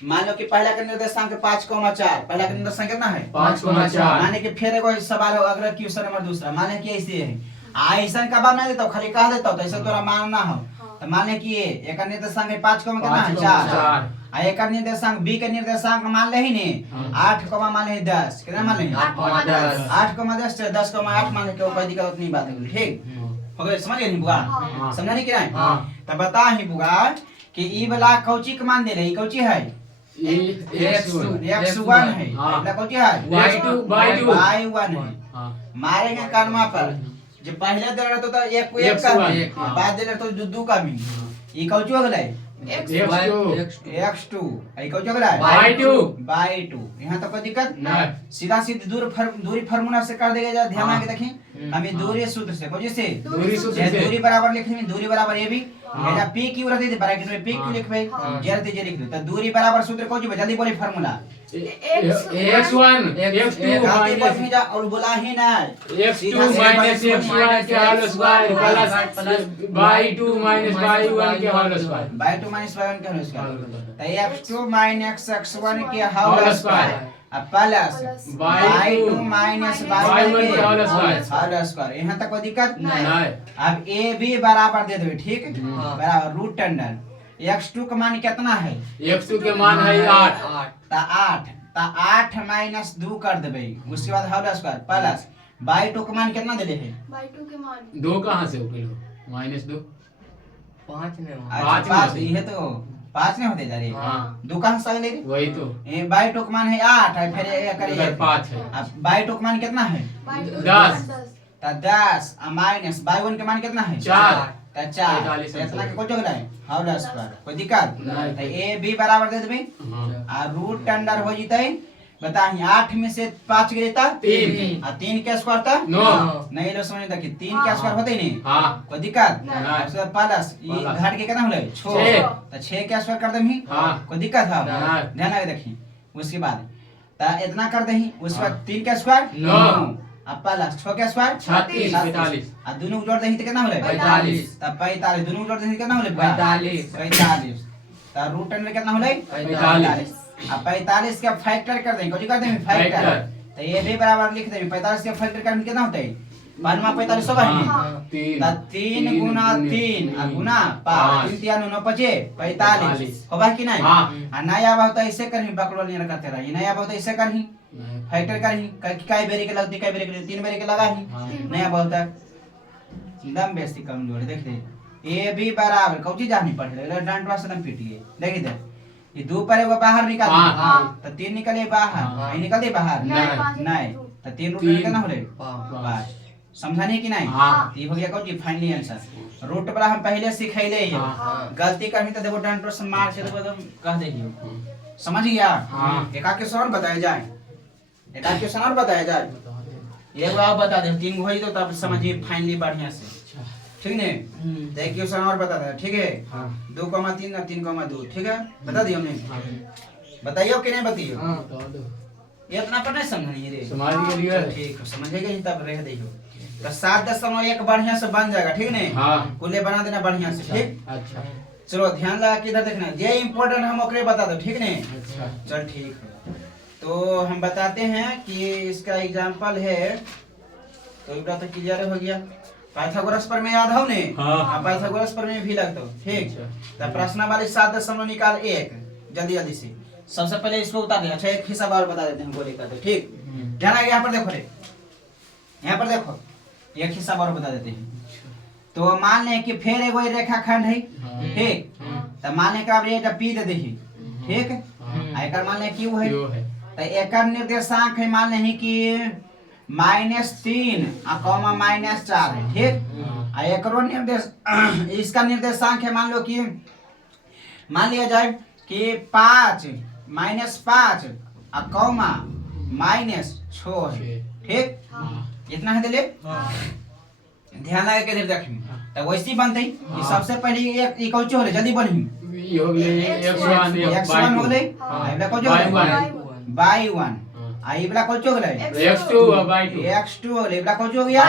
मान लो कि पहला का निर्देशांक 5,4 पहला का निर्देशांक कितना है 5,4 माने कि फिर एगो सवाल हो अगला क्वेश्चन नंबर दूसरा माने कि ऐसे है ऐसा का बात नहीं देता हूं, खाली कह देता हूं, तो ऐसा तोरा मानना हो तो माने कि ये एक निर्देशांक है 5 कितना है 4 आ एक निर्देशांक बी के निर्देशांक मान ले ही नहीं 8 मान ले 10 कितना मान ले 8,10 10,8 मान ले कोई दिक्कत नहीं बात है ठीक हो गए समझ गए बुआ हाँ। समझा नहीं कि नहीं हाँ। तब बता ही बुआ कि ई वाला कौची के मान दे रही कौची है x1 है हाँ। अगला कौची है y2 y1 है हाँ मारेंगे कर्मा पर जो पहले दे रहा तो एक को एक का भी हाँ। बाद दे रहा तो दो का भी ई कौची हो गले x2 आई कौची हो गला y2 यहां तक कोई दिक्कत नहीं। सीधा सीधी दूरी फार्मूला से कर देगा ध्यान हाँ। आके देखें हमें दूरी सूत्र से कौची से दूरी सूत्र ये से दूरी बराबर लिखनी दूरी बराबर ये भी हाँ। या p क्यों रहती थी ब्रैकेट में p क्यों लिखबे हाँ। जे रहती जे लिख दो तो दूरी बराबर सूत्र कौची जल्दी बोली फार्मूला x1 x2 गाते minus बस में जा और बोला ही ना x2 minus x1 के whole square plus y2 minus y1 के whole square y2 minus y1 के होल स्क्वायर तो x2 माइनस x1 के होल स्क्वायर अब प्लस y2 माइनस y1 के होल स्क्वायर यहां तक कोई दिक्कत नहीं। अब a भी बराबर दे दो ठीक हाँ। बराबर रूट अंडर x2 का मान कितना है x2 के मान है 8 ता 8 माइनस 2 कर देबे उसके बाद होल स्क्वायर प्लस y2 का मान कितना देले है y2 के मान 2 कहां से उठेलो -2 5 में अच्छा, पाँच 5 में ये तो 5 नहीं होते जा रहे हाँ। 2 कहां से ले वही तो ए y2 का मान है 8 है फिर ये करे उधर 5 है अब y2 का मान कितना है y2 10। ता 10 माइनस y1 के मान कितना है 4 ता 4 45 इतना के कोई जगह है होल स्क्वायर कोई दिक्कत नहीं। तो a b बराबर दे देबे हाँ आ रूट अंडर हो जितै बताही 8 में से 5 गिरे ता 3 आ 3 के स्क्वायर ता 9 नहीं लो समझ देखिए 3 के स्क्वायर होते नहीं हाँ कोई दिक्कत नहीं। उसके बाद प्लस ये प्लस। घट के कितना होले 6 छः। तो 6 के स्क्वायर कर देही हाँ। कोई दिक्कत है नहीं। ध्यान आके देखिए उसके बाद ता इतना कर देही उसके बाद 3 के स्क्वायर 9 अब प्लस 6 के स्क्वायर 36 45 आ दोनों जोड़ देही तो कितना होले 45 तब 45 दोनों जोड़ देही कितना होले 45 45 ता रूट अंडर कितना होले 45 अब 45 का फैक्टर कर देंगे कर देंगे फैक्टर फैक्टर। तो ये भी बराबर लिख देंगे 45 का फैक्टर करने कितना होता है 45 होगा ही हाँ, तीन। 3 गुना 3 आ गुना 5 3 3 9 5 45 होगा कि नहीं हाँ। आ नया बात तो ऐसे करही बकरो नहीं करते रही नया बात ऐसे करही फैक्टर करही कई बेरी के लगती कई बेरी के 3 बेरी के लगा ही हाँ। नया बात एकदम बेइज्जती कम जोड़ देख दे ए बी बराबर कौची जानी पड़ रहा डांटवा से एकदम पीटिए देखिए ये 2 पर एगो बाहर निकाल हाँ। तो 3 निकले बाहर हाँ। ये निकल दे बाहर नहीं तो 3 रूट निकलना हो रे बस समझानी कि नहीं हाँ। ये हो गया कौन की फाइनली आंसर रूट वाला हम पहले सिखैले ही हाँ। गलती करनी तो देखो डंडो से मार के देखो तुम कह देगी समझ गया हाँ। एक आध क्वेश्चन और बताया जाए एक आध क्वेश्चन और बताया जाए ये आप बता दे 3 होई तो तब समझिए फाइनली बढ़िया से ठीक नहीं तो एक क्वेश्चन और बता दे ठीक है 2,3 और 3,2 ठीक है बता दियो हमने बताइयो कि नहीं बताइयो हाँ बता दो ये इतना पर नहीं समझनी रे समाज के लिए ठीक है समझेगा ही तब रह दियो तो 7.1 बढ़िया से बन जाएगा ठीक नहीं हाँ। कुल्ले बना देना बढ़िया से ठीक अच्छा चलो ध्यान लगा के इधर देखना ये इम्पोर्टेंट हम ओकरे बता दो ठीक नहीं अच्छा चल ठीक है तो हम बताते हैं कि इसका एग्जांपल है तो इतना तो क्लियर हो गया पाइथागोरस पर में याद हो ने हाँ। पाइथागोरस पर में भी लगता हो ठीक अच्छा। तो प्रश्न वाले 7 निकाल 1 जल्दी जल्दी से सबसे पहले इसको उतार दे अच्छा एक हिसाब और बता देते हैं गोले का तो ठीक ध्यान आ यहाँ पर देखो रे यहाँ पर देखो एक हिसाब और बता देते हैं तो मान लें कि फिर एगो रेखाखंड है ठीक तो मान लें कि अब पी दे दही ठीक आ एकर मान लें क्यू है क्यों है तो एकर निर्देशांक है मान लें कि -3 आ कॉमा -4 है ठीक आ एकरो निर्देश इसका निर्देशांक है मान लो कि मान लिया जाए कि 5 -5 आ कॉमा -6 है ठीक इतना है दिले ध्यान लगा के इधर देखिए तो वैसी बनते कि सबसे पहले एक ई कौन हो रे जल्दी बनी ये हो गया x1 हो गले आइबला कौन हो गले बाय 1 आइबला कौन हो गले x2 बाय 2 x2 हो गले इबला कौन हो गया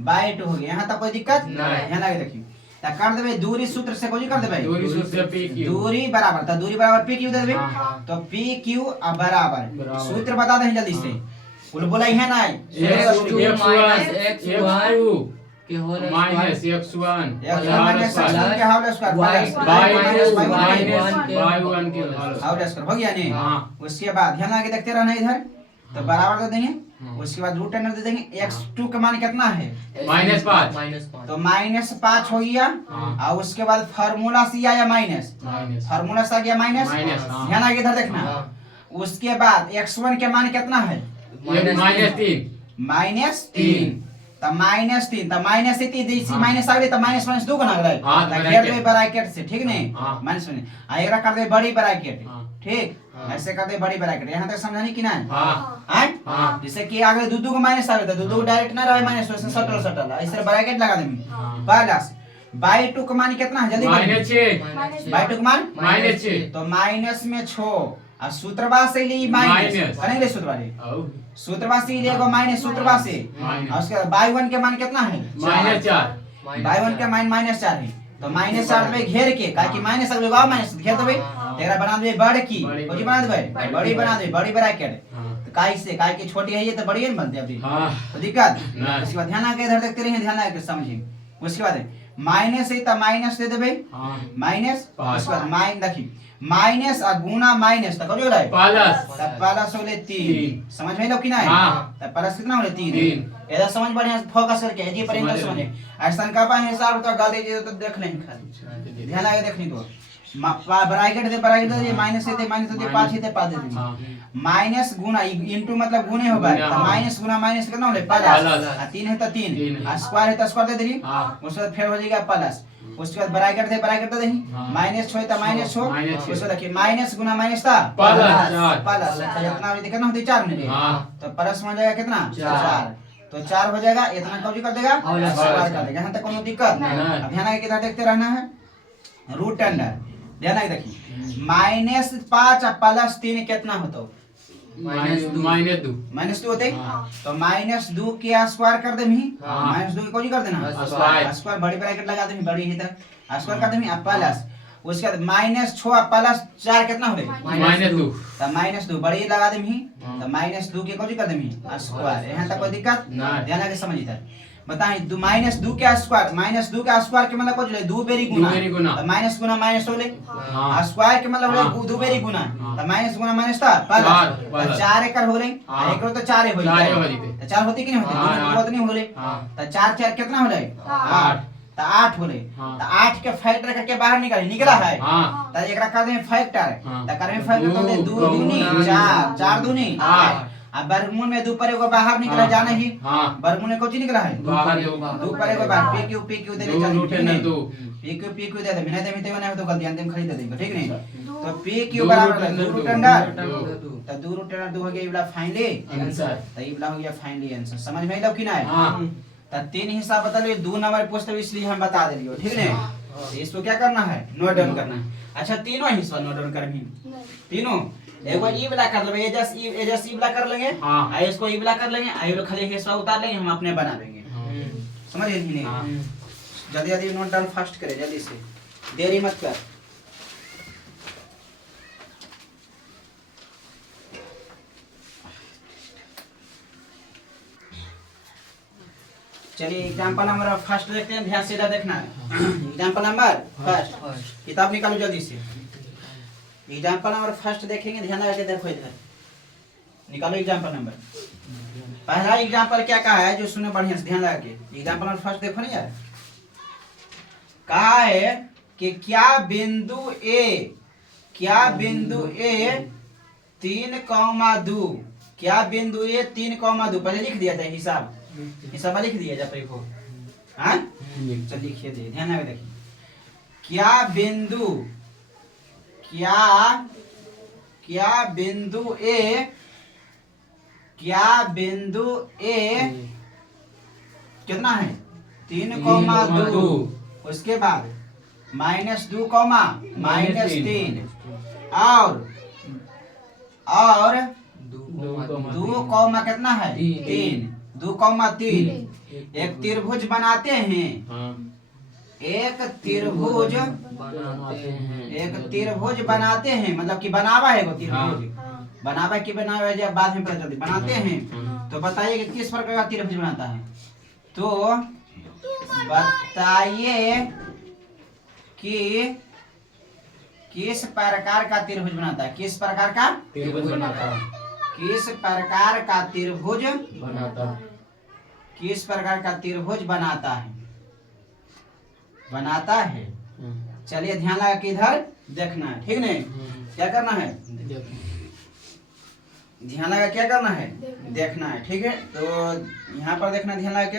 बाय 2 हो गया यहां तक कोई दिक्कत नहीं। ध्यान लगा देखिए त कर देबे दूरी सूत्र से कोई कर देबे दूरी सूत्र से PQ दूरी बराबर त दूरी बराबर pq दे देबे तो pq बराबर सूत्र बता दे जल्दी से बोल बोला है ना x1 के होल माइनस x1 के हाउ स्क्वायर बाय 1 के होल हाउ स्क्वायर हो गया नहीं हाँ। उसके बाद ध्यान लगा के देखते रहना इधर तो बराबर दे देंगे उसके बाद रूट अंडर दे देंगे x2 का मान कितना है -5 तो -5 हो गया हाँ। और उसके बाद फार्मूला से आया माइनस फार्मूला से आ गया माइनस माइनस, हाँ। ध्यान आगे इधर देखना उसके बाद x1 के मान कितना है -3 तो -3 तो माइनस से 3 इसी हाँ। माइनस आ गई तो माइनस 2 गुना गए हाँ, तो ब्रैकेट। घेर दे ब्रैकेट से ठीक नहीं हाँ। माइनस आएगा कर दे बड़ी ब्रैकेट हाँ। ठीक हाँ। ऐसे कर दे बड़ी ब्रैकेट यहां तक समझानी कि नहीं हाँ हैं हाँ। जैसे कि आगे दो को माइनस आ गया तो दो डायरेक्ट ना रहे माइनस वैसे सटल ऐसे ब्रैकेट लगा देंगे हाँ। प्लस बाय 2 का मान कितना है जल्दी -6 बाय 2 का मान -6 तो माइनस में 6 और सूत्रवा से ली माइनस माइनस। करेंगे सूत्रवा ले औ सूत्रवा से लेगा माइनस सूत्रवा से माइनस। और उसके बाद बाय 1 के मान कितना है -4 बाय 1 के मान -4 है तो -4 में घेर के काहे कि माइनस अगले बार माइनस घेर देबे तेरा बना देबे बड़ की कोई बना देबे बड़ी बना देबे बड़ी ब्रैकेट तो काहे से काहे कि छोटी है ये तो बड़ी है ना बनते अभी हाँ तो दिक्कत नहीं। उसके बाद ध्यान आके इधर देखते रहिए ध्यान आके समझिए उसके बाद माइनस है तो माइनस दे देबे हाँ माइनस पाँच। उसके बाद माइन देखिए माइनस और गुना माइनस तक हो रहा है प्लस तब प्लस होले 3 तीन। समझ में लो कि नहीं हाँ। तब प्लस कितना होले 3 तीन। इधर समझ बढ़िया से फोकस करके जी पर समझ समझे ऐसा का बा हिसाब तो गाली जी तो देख लें खाली ध्यान लगा देखनी तो ब्रैकेट दे माइनस से दे माइनस दे 5 दे 5 दे हाँ। माइनस गुना इनटू मतलब गुने होगा गुना, तो हाँ। माइनस गुना माइनस कितना होले प्लस। प्लस 3 है तो 3 तीन। स्क्वायर है तो स्क्वायर दे दी हाँ। उसके बाद फिर हो जाएगा प्लस उसके बाद ब्रैकेट दे दही हाँ। माइनस 6 तो माइनस 6 माइनस छः। उसके बाद देखिए माइनस गुना माइनस था प्लस प्लस कितना होती कितना होती 4 मिनट हाँ। तो प्लस में हो जाएगा कितना चार। 4 तो 4 हो जाएगा इतना कौन कर देगा और स्क्वायर कर देगा यहां तक कोनो दिक्कत नहीं। अब ध्यान आगे किधर देखते रहना है रूट अंडर ध्यान आगे देखिए -5 और +3 कितना होता -2 -2 होते हाँ। तो -2 के स्क्वायर कर देमी हाँ। -2 के कोई कर देना स्क्वायर। स्क्वायर बड़ी ब्रैकेट लगा देमी बड़ी है तक स्क्वायर कर देमी प्लस उसके बाद -6 प्लस 4 कितना हो रहे -2 तो -2 बड़ी लगा देमी तो -2 के कोई कर देमी स्क्वायर यहां तक कोई दिक्कत नहीं। ध्यान लगा समझ इधर बताएं -2 के स्क्वायर -2 के स्क्वायर के मतलब कुछ ले 2 बेरी गुना दो बेरी गुना। तो माइनस गुना माइनस हो ले हाँ। स्क्वायर के मतलब हाँ। 2 बेरी गुना हाँ। तो माइनस गुना माइनस था चार, प्लस प्लस। 4 एकड़ हो गई हाँ। एकड़ तो 4 हो चार गई हो जाते। तो 4 होती कि नहीं होती हाँ, गुना हाँ। बहुत नहीं हो गई हाँ। तो 4 4 कितना हो जाए 8 तो तो 8 होले। हाँ। तो 8 के फैक्टर करके बाहर निकला है। हाँ। तो एकरा कर दें फैक्टर। हाँ। तो करें फैक्टर तो दे 2 दो दूनी दूनी 4, 4 दूनी 8। आठ। अब वर्गमूल में 2 पर एगो बाहर निकला हाँ। जाना ही। हाँ। वर्गमूल में कोची निकला है? बाहर 2 पर एगो बाहर पी क्यू दे दे दो रूट अंडर दो। पी क्यू दे दे बिना दे मिते बना हो तो गलती अंतिम खरीद देंगे ठीक नहीं। तो पी क्यू दो बराबर रूट है अंडर 2 दो। रूट अंडर दो। तो 2 रूट अंडर 2 हो गया ये वाला फाइनली आंसर। तो ये वाला हो गया फाइनली आंसर। समझ में आइलो कि ना? हाँ। तो 3 हिस्सा बता लियो 2 नंबर पूछते हुए इसलिए हम बता दे लियो ठीक नहीं। तो इसको क्या करना है? नोट डाउन करना है। अच्छा तीनों हिस्सा नोट डाउन करबी तीनों। एगो ई वाला कर लेंगे एजस ई वाला कर लेंगे। हाँ। आ इसको ई वाला कर लेंगे। आ ये लोग खाली हिस्सा उतार लेंगे हम अपने बना लेंगे। समझ गए कि नहीं? हाँ। जल्दी जल्दी नोट डाउन फास्ट करे जल्दी से देरी मत कर। चलिए एग्जांपल नंबर फर्स्ट देखते हैं ध्यान से इधर देखना है। एग्जांपल नंबर फर्स्ट किताब निकालो जल्दी से। एग्जांपल नंबर फर्स्ट देखेंगे ध्यान लगा के देखो इधर निकालो एग्जांपल नंबर। पहला एग्जांपल क्या कहा है जो सुने बढ़िया से ध्यान लगा के। एग्जांपल नंबर फर्स्ट देखो ना यार। कहा है कि क्या बिंदु ए 3,2 क्या बिंदु ए 3,2 पहले लिख दिया जाए हिसाब लिख दिया जाए पहले को। हाँ चल लिखिए दे ध्यान लगा देखिए। क्या बिंदु ए कितना है? 3,2 उसके बाद -2, -3 और 2, कितना है? 3 2,3 एक त्रिभुज बनाते हैं। एक त्रिभुज बनाते हैं मतलब कि बनावा है वो त्रिभुज। बनावा की बनावा है जब बाद में पता चलती बनाते हैं। तो बताइए कि किस प्रकार का त्रिभुज बनाता है? तो बताइए कि किस प्रकार का त्रिभुज बनाता है? किस प्रकार का त्रिभुज बनाता है? किस प्रकार का त्रिभुज बनाता है? चलिए ध्यान लगा के इधर देखना है ठीक नहीं। क्या करना है? ध्यान लगा क्या करना है? देखना है ठीक है। तो यहाँ पर देखना ध्यान लगा के।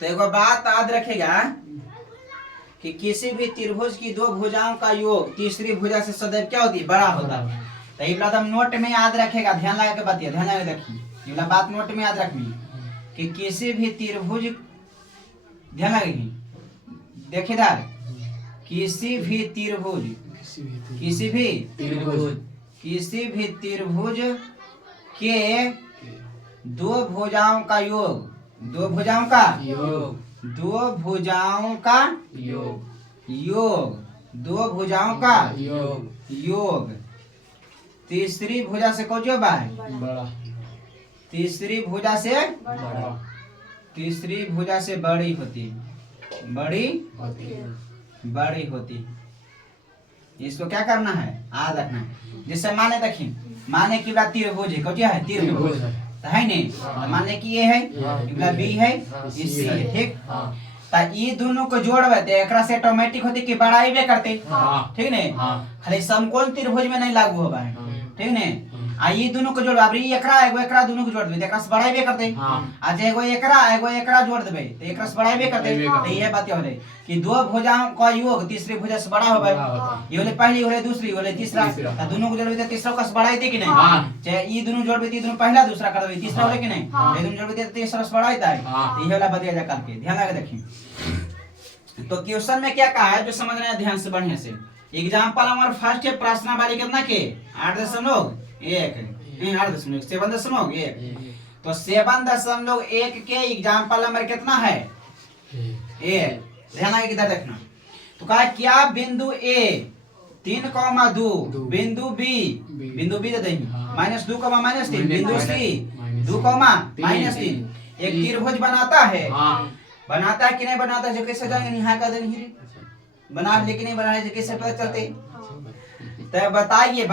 तो एक बात याद रखेगा कि किसी भी त्रिभुज की 2 भुजाओं का योग तीसरी भुजा से सदैव क्या होती है? बड़ा होता है। तो ये बात हम नोट में याद रखेगा। ध्यान लगा के बताइए ध्यान लगा देखिए ये बात नोट में याद रखनी कि किसी भी त्रिभुज ध्यान लगेगी देखिएदार किसी भी त्रिभुज के 2 भुजाओं का योग 2 भुजाओं का योग तीसरी भुजा से कौन जो है? तीसरी भुजा से बड़ी होती। इसको क्या करना है? याद रखना है। जैसे माने देखिए माने कि त्रिभुज है कौन है? त्रिभुज है नहीं। माने कि ये है ये बी है ये सी है ठीक। तो ये दोनों को जोड़बे तो एकरा से ऑटोमेटिक होती कि बड़ाई भी करते ठीक नहीं। खाली समकोण त्रिभुज में नहीं लागू होगा ठीक नहीं। आ ये दोनों को जोड़ अब एकरा दोनों को जोड़ देबे एकरा से बड़ाई भी करते। आज एगो एकरा जोड़ देबे तो एकरा से बड़ाई भी करते। तो ये बात होले कि 2 भुजाओं का योग तीसरी भुजा से बड़ा होबे। ये होले पहली होले दूसरी होले तीसरा। तो दोनों को जोड़बे तो तीसरा का से बड़ाई दे कि नहीं? चाहे ये दोनों जोड़बे तो दोनों पहला दूसरा कर देबे तीसरा होले कि नहीं? ये दोनों जोड़बे तो तीसरा से बड़ा होता है। तो ये वाला बतिया जा करके ध्यान लगा देखिए। तो क्वेश्चन में क्या कहा है जो समझ रहे हैं ध्यान से बढ़िया से। एग्जांपल हमारा फर्स्ट है प्रश्नावली कितना के 8.1 7.1। तो 7.1 के एग्जांपल नंबर कितना है? 1। ध्यान लगा किधर देखना। तो कहा क्या बिंदु ए 3,2 बिंदु बी दे देंगे -2, -3 बिंदु सी 2, -3 एक त्रिभुज बनाता है। बनाता है कि नहीं बनाता है? कैसे जानेंगे? यहाँ का देंगे बना लेकिन नहीं बनाने से कैसे पता चलते? तो बताइए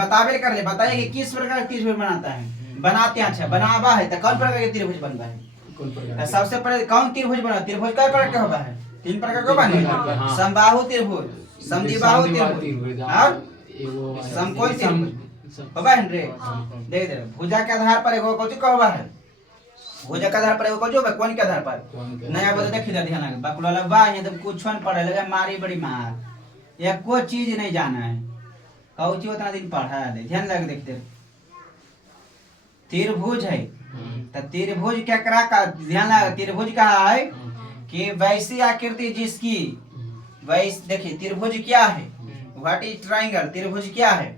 कि किस प्रकार का त्रिभुज बनाता है? बनाते हैं। अच्छा बनावा है तो कौन प्रकार के त्रिभुज बनता है? कौन प्रकार तो के? सबसे पहले कौन त्रिभुज बना? त्रिभुज कई प्रकार के होता है? 3 प्रकार के होता है। हाँ। समबाहु त्रिभुज, समद्विबाहु त्रिभुज और एगो समकोण त्रिभुज होता है रे। समकोण। देख दे भुजा के आधार पर एगो कौन का होता है? भुजा के आधार पर एगो कौन होता है? कोण के आधार पर? कोण के? नया बोले देखी ध्यान लगे बकुला लबा ये तुम कुछ न पढ़े लगे मारी बड़ी मार एक को चीज नहीं जाना है कौची उतना दिन पढ़ा दे ध्यान लगे देखते त्रिभुज है तो त्रिभुज क्या करा का ध्यान लगा त्रिभुज कहा है कि वैसी आकृति जिसकी वैस देखिए त्रिभुज क्या है व्हाट इज ट्रायंगल त्रिभुज क्या है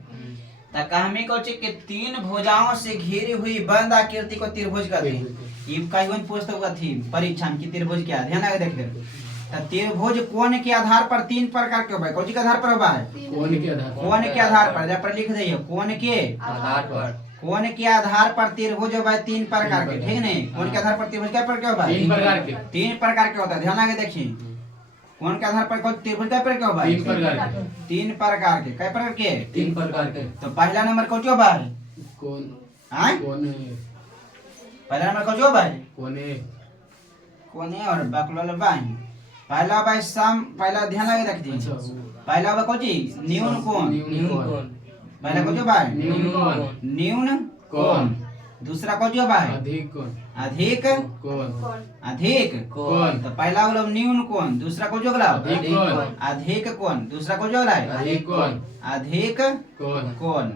तो कहमी को कि 3 भुजाओं से घिरी हुई बंद आकृति को त्रिभुज कहते हैं ये कई पुस्तक का थी परीक्षा में कि त्रिभुज क्या है ध्यान लगा देख ले तो त्रिभुज कोण के आधार पर 3 प्रकार के होता है कौन के आधार पर होता है कोण के आधार पर? कोण के आधार पर जब पर लिख दइए कोण के आधार पर कोण के आधार पर त्रिभुज होता है 3 प्रकार के ठीक नहीं कोण के आधार पर त्रिभुज क्या प्रकार के होता है 3 प्रकार के। 3 प्रकार के होता है ध्यान लगा देखिए कोण के आधार पर कौन त्रिभुज क्या प्रकार के होता है 3 प्रकार के। 3 प्रकार के कई प्रकार के 3 प्रकार के। तो पहला नंबर कौन सा होता है कोण हैं कोण पहला नंबर कौन सा होता है कोणे कोने और बकलोल बाई पहला भाई सम पहला ध्यान लगे रख दी अच्छा पहला बा कोची न्यून कोण न्यून कोण। पहला कोची भाई न्यून कोण। न्यून कोण दूसरा कोची भाई अधिक कोण अधिक कोण अधिक कोण तो पहला बोलो न्यून कोण दूसरा कोची बोला अधिक कोण अधिक कोण दूसरा कोची बोला अधिक कोण अधिक कोण कोण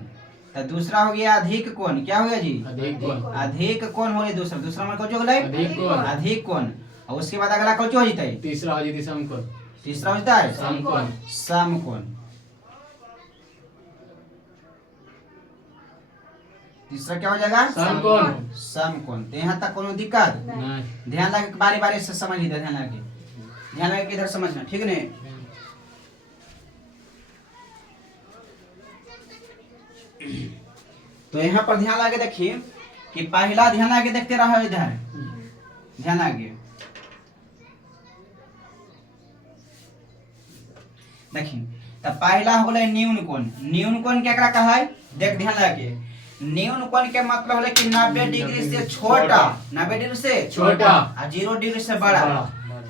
तो दूसरा हो गया अधिक कोण क्या हो गया जी अधिक कोण अधिक कोण हो गया दूसरा दूसरा में कोची बोला अधिक कोण अधिक कोण और उसके बाद अगला कोची हो जाता है तीसरा हो जाती समकोण तीसरा होता है समकोण समकोण तीसरा क्या हो जाएगा समकोण समकोण तो यहाँ तक कोनो दिक्कत नहीं ध्यान लगे बारी बारी से समझ लीजिए ध्यान लगे इधर समझना ठीक नहीं तो यहाँ पर ध्यान लगे देखिए कि पहला ध्यान लगे देखते रहो इधर ध्यान लगे देखिए तो पहला हो गया न्यून कोण क्या कहा है देख ध्यान लगे न्यून कोण के मतलब है कि 90 डिग्री से छोटा 90 डिग्री से छोटा और 0 डिग्री से बड़ा बड़ा।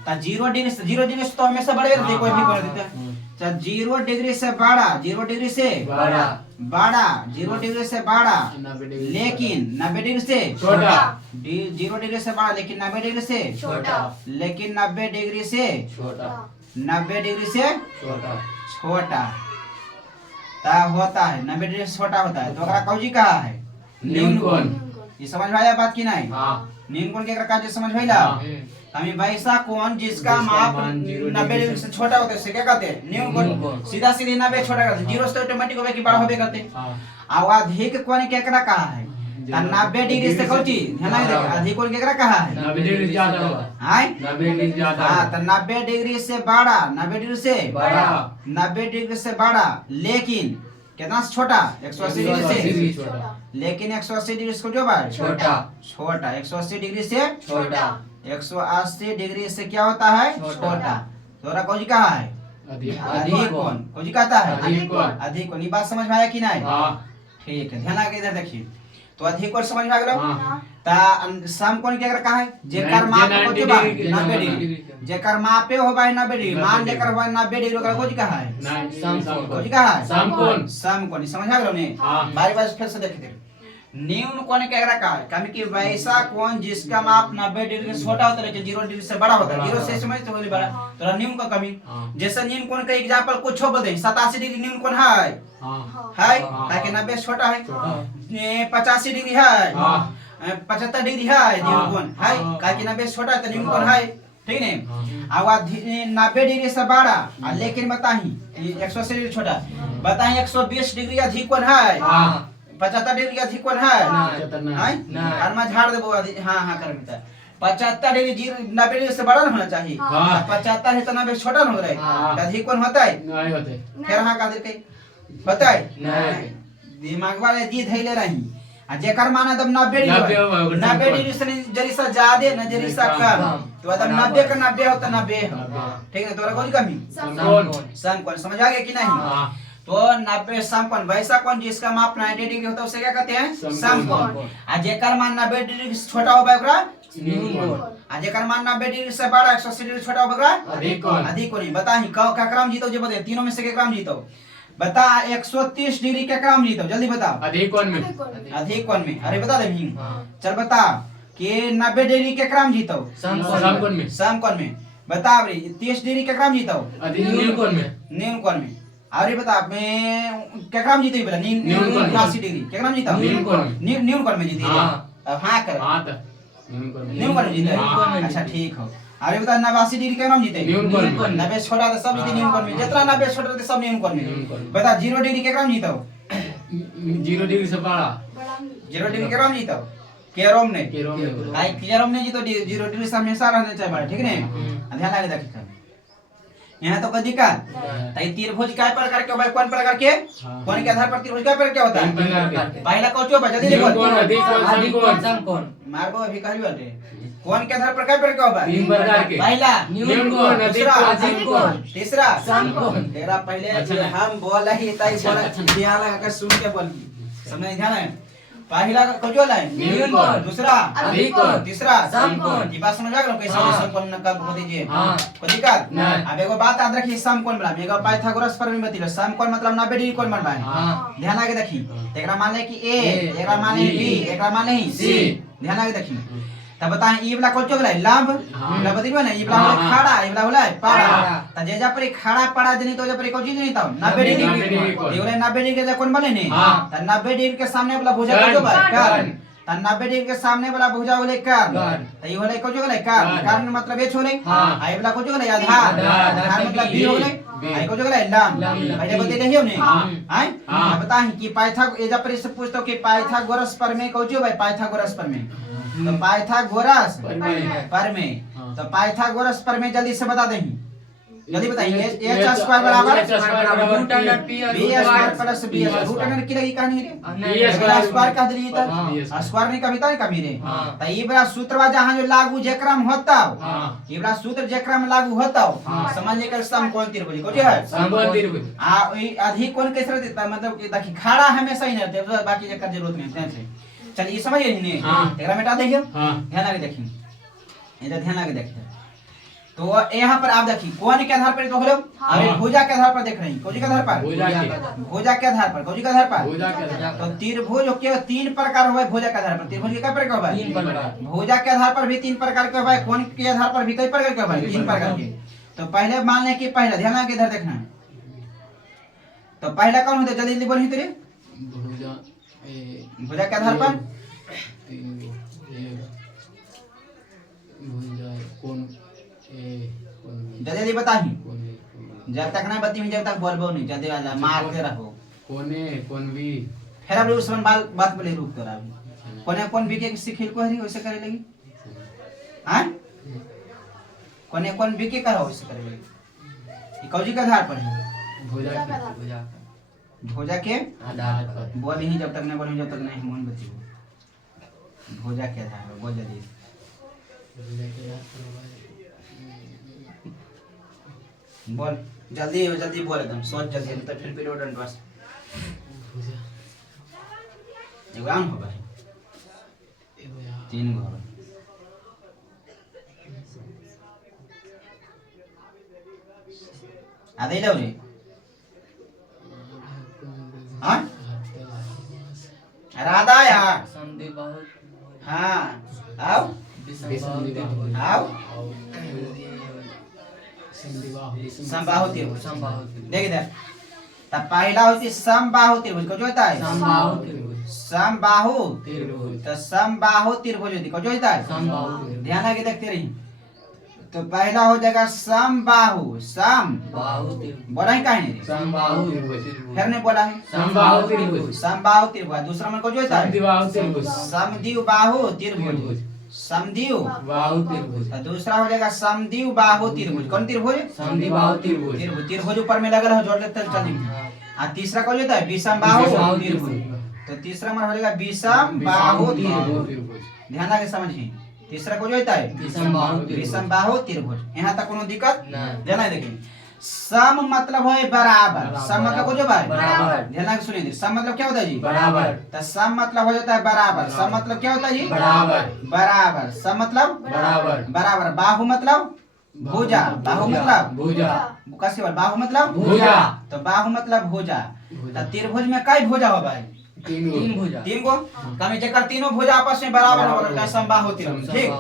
तो 0 डिग्री से तो हमेशा बड़े रहते कोई भी कर देता है तो 0 डिग्री से बड़ा 0 डिग्री से बड़ा बड़ा 0 डिग्री से बड़ा 90 डिग्री लेकिन 90 डिग्री से छोटा 0 डिग्री से बड़ा लेकिन 90 डिग्री से छोटा लेकिन 90 डिग्री से छोटा 90 डिग्री से छोटा छोटा ता होता है 90 डिग्री से छोटा होता है तो अगर कौजी कहा है न्यून कोण ये समझ में आया बात की नहीं हाँ न्यून कोण के का समझ में ला हाँ। हमें वैसा कोण जिसका जिसका माप मान 0 90 डिग्री से छोटा होता है उसे क्या कहते हैं न्यून न्यून कोण कोण। सीधा सीधे 90 छोटा करते हैं 0 से ऑटोमेटिक होवे कि बड़ा होवे करते हैं हाँ और अधिक कोण क्या कहा है तो 90 डिग्री से कौन चीज ध्यान लगे देखिए, अधिक कोण क्या कहा है 90 डिग्री से ज्यादा होगा हां 90 डिग्री से ज्यादा हाँ तो 90 डिग्री से बड़ा 90 डिग्री से बड़ा 90 डिग्री से बड़ा लेकिन कितना से छोटा 180 डिग्री 180 से डिग्री छोटा लेकिन 180 डिग्री से जो बार छोटा छोटा 180 डिग्री से छोटा 180 डिग्री से क्या होता है छोटा। छोटा तोरा कौन कहा है अधिक अधिक कोण कौन कहता है अधिक कोण अधिक कोण ये बात समझ में आया कि नहीं हाँ ठीक है ध्यान आगे इधर देखिए तो अधिक कोण समझ में आ गया हाँ ता समकोण क्या कहा है जेकर जे माप 90 को बा डिग्री 90 डिग्री जेकर मापे हो भाई 90 डिग्री मान लेकर हो 90 डिग्री ओकरा कौन कहा है नहीं समकोण। कौन कहा है समकोण समकोण समझ आ गया ने हाँ। बारी बारी फिर से देखते न्यून कोण क्या कहा है कम कि वैसा कोण जिसका माप 90 डिग्री से छोटा होता है लेकिन 0 डिग्री से बड़ा होता है 0 से समझ तो बोली बड़ा तो न्यून का कमी हाँ। जैसे न्यून कोण का एग्जांपल कुछ हो बोल 87 डिग्री न्यून कोण है हाँ है हाँ। ताकि 90 छोटा है छोटा 85 डिग्री है हाँ 75 डिग्री है न्यून कोण है हाँ। ताकि 90 छोटा है तो न्यून कोण है ठीक नहीं हाँ। अब 90 डिग्री से बड़ा लेकिन बताही 180 डिग्री छोटा बताही 120 डिग्री अधिक कोण है हाँ 75 डिग्री अधिक कोण है नहीं। है नहीं। और मैं झाड़ देबो हां हां कर देता है 75 डिग्री 90 डिग्री से बड़ा ना होना चाहिए हाँ। 75 है तो 90 छोटा ना हो रहा हाँ। है अधिक कोण होता है नहीं होते फिर हां का दे कहीं होता है नहीं। दिमाग वाले जी धैले रही आ जेकर माने तब 90 90 डिग्री होगा, 90 डिग्री से जरी सा ज्यादा न जरी सा कम तो तब 90 का 90 हो तो 90 हो 90। ठीक है तोरा कोई कमी समकोण समकोण समझ आ गया कि नहीं हाँ तो 90 समकोण वैसा कोण जिसका माप 90 डिग्री होता है उसे क्या कहते हैं समकोण। समकोण आ जेकर मान 90 डिग्री से छोटा होबा ओकरा न्यून कोण आज एकर मान 90 डिग्री से बड़ा 180 डिग्री छोटा बगड़ा अधिक कोण अधिक कोण बता ही का क्रम जीतो जो बता तीनों में से के क्रम जीतो बता 130 डिग्री के क्रम जीतो जल्दी बता अधिक कोण में अधिक कोण में अरे बता दे भीम हाँ। चल बता कि 90 डिग्री के क्रम जीतो सम समकोण में सम कोण में बता अबरी 30 डिग्री के क्रम जीतो अधिक न्यून कोण में न्यून कोण में अरे बता मैं क्या क्रम जीतो बोला न्यून कोण में 80 डिग्री क्या क्रम जीतो न्यून कोण में न्यून कोण में जीती हाँ। अब हाँ कर हाँ तो न्यून कोण में न्यून कोण में जीते हाँ। अच्छा ठीक हो अरे बता 89 डिग्री के क्रम जीते न्यून कोण में 90 छोटा तो सब जीते न्यून कोण में जितना 90 छोटा तो सब न्यून कोण न्यून कोण में में। बता 0 डिग्री के क्रम जीतो 0 डिग्री से बड़ा 0 डिग्री के क्रम जीतो केरोम ने केरो में आई केरोम ने जीतो 0 डिग्री से हमेशा रहना चाहिए बड़ा ठीक है ध्यान लगा देखिए यहाँ तो कदी का ताई त्रिभुज काय प्रकार के भाई कौन प्रकार के हाँ। कौन के आधार पर त्रिभुज काय प्रकार के होता तीन है प्रकार के पहला कौन चो जल्दी न्यून देखो कोण अधिक कोण अधिक कोण समकोण सम कोण मारबो अभी कहली बाटे कौन के आधार पर काय प्रकार के होता है तीन प्रकार के पहला न्यून कोण अधिक दूसरा कोण अधिक कोण तीसरा सम कोण तेरा पहले अच्छा। जो हम बोला ही ताई बोला ध्यान लगा कर सुन के बोल समझ ध्यान है पहला कौन जो है न्यून कोण दूसरा अधिक कोण तीसरा सम कोण ये बात समझ आ गया कैसे हाँ। सम कोण कब को दीजिए हाँ। कोई दिक्कत नहीं। अब एगो बात याद रखिए सम कोण बना एगो पाइथागोरस प्रमेय बतिलो सम कोण मतलब 90 डिग्री कोण बनबा है हाँ। ध्यान आगे देखी एकरा मान ले कि a A, एकरा मान ले b एकरा मान ले c ध्यान आगे देखी तब बताएं ई वाला कौन चोगला लंब हाँ। वाला बतिलो ना ई वाला हाँ, होला हाँ। खड़ा ई वाला होला पाड़ा पाड़ा। त जे जा पर खड़ा पाड़ा जनी तो जे पर कोन चीज नहीं था 90 डिग्री 90 डिग्री कोण। ये वाला 90 डिग्री के कोण बने ने हाँ। त 90 डिग्री के सामने वाला भुजा कर्ण, को जो भाई कर्ण। कर्ण त 90 डिग्री के सामने वाला भुजा होले कर्ण कर्ण। त ई होले कौन चोगला कर्ण कर्ण। कर्ण मतलब ये छोले हाँ। आई वाला कौन चोगला आधार आधार, आधार मतलब B, b होले B। आई कौन चोगला लंब लंब, पहले B। बतेले हियो ने हाँ। हैं हाँ। अब बताएं कि पाइथागोरस एजा पर इससे पूछतो कि पाइथागोरस प्रमेय कौन जो भाई पाइथागोरस प्रमेय तो पाइथागोरस प्रमेय। प्रमेय हाँ। तो पाइथागोरस प्रमेय जल्दी से बता दें जल्दी बताइए H h स्क्वायर बराबर H स्क्वायर बराबर root under p b square plus b square root under की लगी कहानी रे B स्क्वायर स्क्वायर का दिली हाँ। त स्क्वायर नहीं कभी ता कभी रे हाँ। त ई बड़ा सूत्र बा जहां जो लागू जेकरा में होता हाँ। ई बड़ा सूत्र जेकरा में लागू होता हाँ। समझ लेकर सम कोण त्रिभुज को है समकोण त्रिभुज आ ई अधिक कोण कैसे रहता मतलब कि देखिए खड़ा हमेशा ही रहते हैं बाकी जेकर जरूरत नहीं है से चलिए समझिए नहीं हाँ। एकरा मिटा देखिए हाँ ध्यान आगे देखिए इधर ध्यान आगे देखिए तो यहाँ पर आप देखिए कोण के आधार पर तो होलो अरे भुजा के आधार पर देख रहे हैं कौन के आधार पर भुजा के भुजा के आधार पर कौन के आधार पर भुजा के तो त्रिभुज के तीन प्रकार होवे भुजा के आधार पर त्रिभुज के कई प्रकार होवे तीन प्रकार। भुजा के आधार पर भी तीन प्रकार के होवे कोण के आधार पर भी कई प्रकार के होवे तीन प्रकार के तो पहले मान ले कि पहला ध्यान आगे इधर देखना तो पहला कौन होता है जल्दी जल्दी बोलिए तेरे भुजा भुजा के आधार पर भुजा कोण जल्दी जल्दी बताही जब तक नहीं बती जब तक बोलबो नहीं जल्दी वाला मारते रहो कोने कोण भी फिर अब उस बात बोले रुक कर अभी कोने कौन भी के सिखिल को हरी वैसे करे लगी हां कोने कौन भी के करो वैसे करे लगी ये कौजी के आधार पर है भुजा के भुजा भुजा के आधार पर बोल ही जब तक नहीं बोली जब तक नहीं मन बची भुजा के आधार पर बोल जल्दी बोल जल्दी जल्दी बोल एकदम सोच जल्दी तो फिर पीरियड एंड बस एगो आम होगा तीन गो होगा आधे जाओ रे हाँ राधा यार संधि बहुत हाँ आओ विषम आओ संधिबाहु समबाहु त्रिभुज समबाहु देख इधर तब पहला होती समबाहु त्रिभुज को जो होता है समबाहु त्रिभुज समबाहु त्रिभुज तो समबाहु त्रिभुज होती को जो होता है समबाहु त्रिभुज ध्यान आगे देखते रहिए तो पहला हो जाएगा समबाहु सम बाहु त्रिभुज बोला ही कहीं नहीं समबाहु त्रिभुज फिर ने बोला है समबाहु त्रिभुज समबाहु त्रिभुज दूसरा में को जो होता है संधिबाहु त्रिभुज समद्विबाहु बाहु त्रिभुज समद्विबाहु बाहु त्रिभुज तो दूसरा हो जाएगा समद्विबाहु बाहु त्रिभुज कौन त्रिभुज संधिबाहु त्रिभुज त्रिभुज त्रिभुज ऊपर में लगा रहो जोड़ लेते चलिए आ तीसरा कौन होता है विषमबाहु विषमबाहु त्रिभुज त्रिभुज। तो तीसरा में हो जाएगा विषमबाहु त्रिभुज त्रिभुज ध्यान आगे समझिए तीसरा कौन होता है विषमबाहु त्रिभुज। विषमबाहु त्रिभुज यहाँ तक कोनो दिक्कत नहीं। ध्यान आगे देखिए सम मतलब है बराबर। सम मतलब को जो भाई बराबर। ध्यान से सुनिए, सम मतलब क्या होता है जी? बराबर। तो सम मतलब हो जाता है बराबर। सम मतलब क्या होता है जी? बराबर। बराबर। सम मतलब बराबर। बराबर। बाहु मतलब भुजा। बाहु मतलब भुजा। कैसे बोल? बाहु मतलब भुजा। तो बाहु मतलब भुजा। तो त्रिभुज में कई भुजा हो भाई? तीन भुजा। तीन को कमी जेकर तीनों भुजा आपस में बराबर हो गया समबाहु त्रिभुज। ठीक।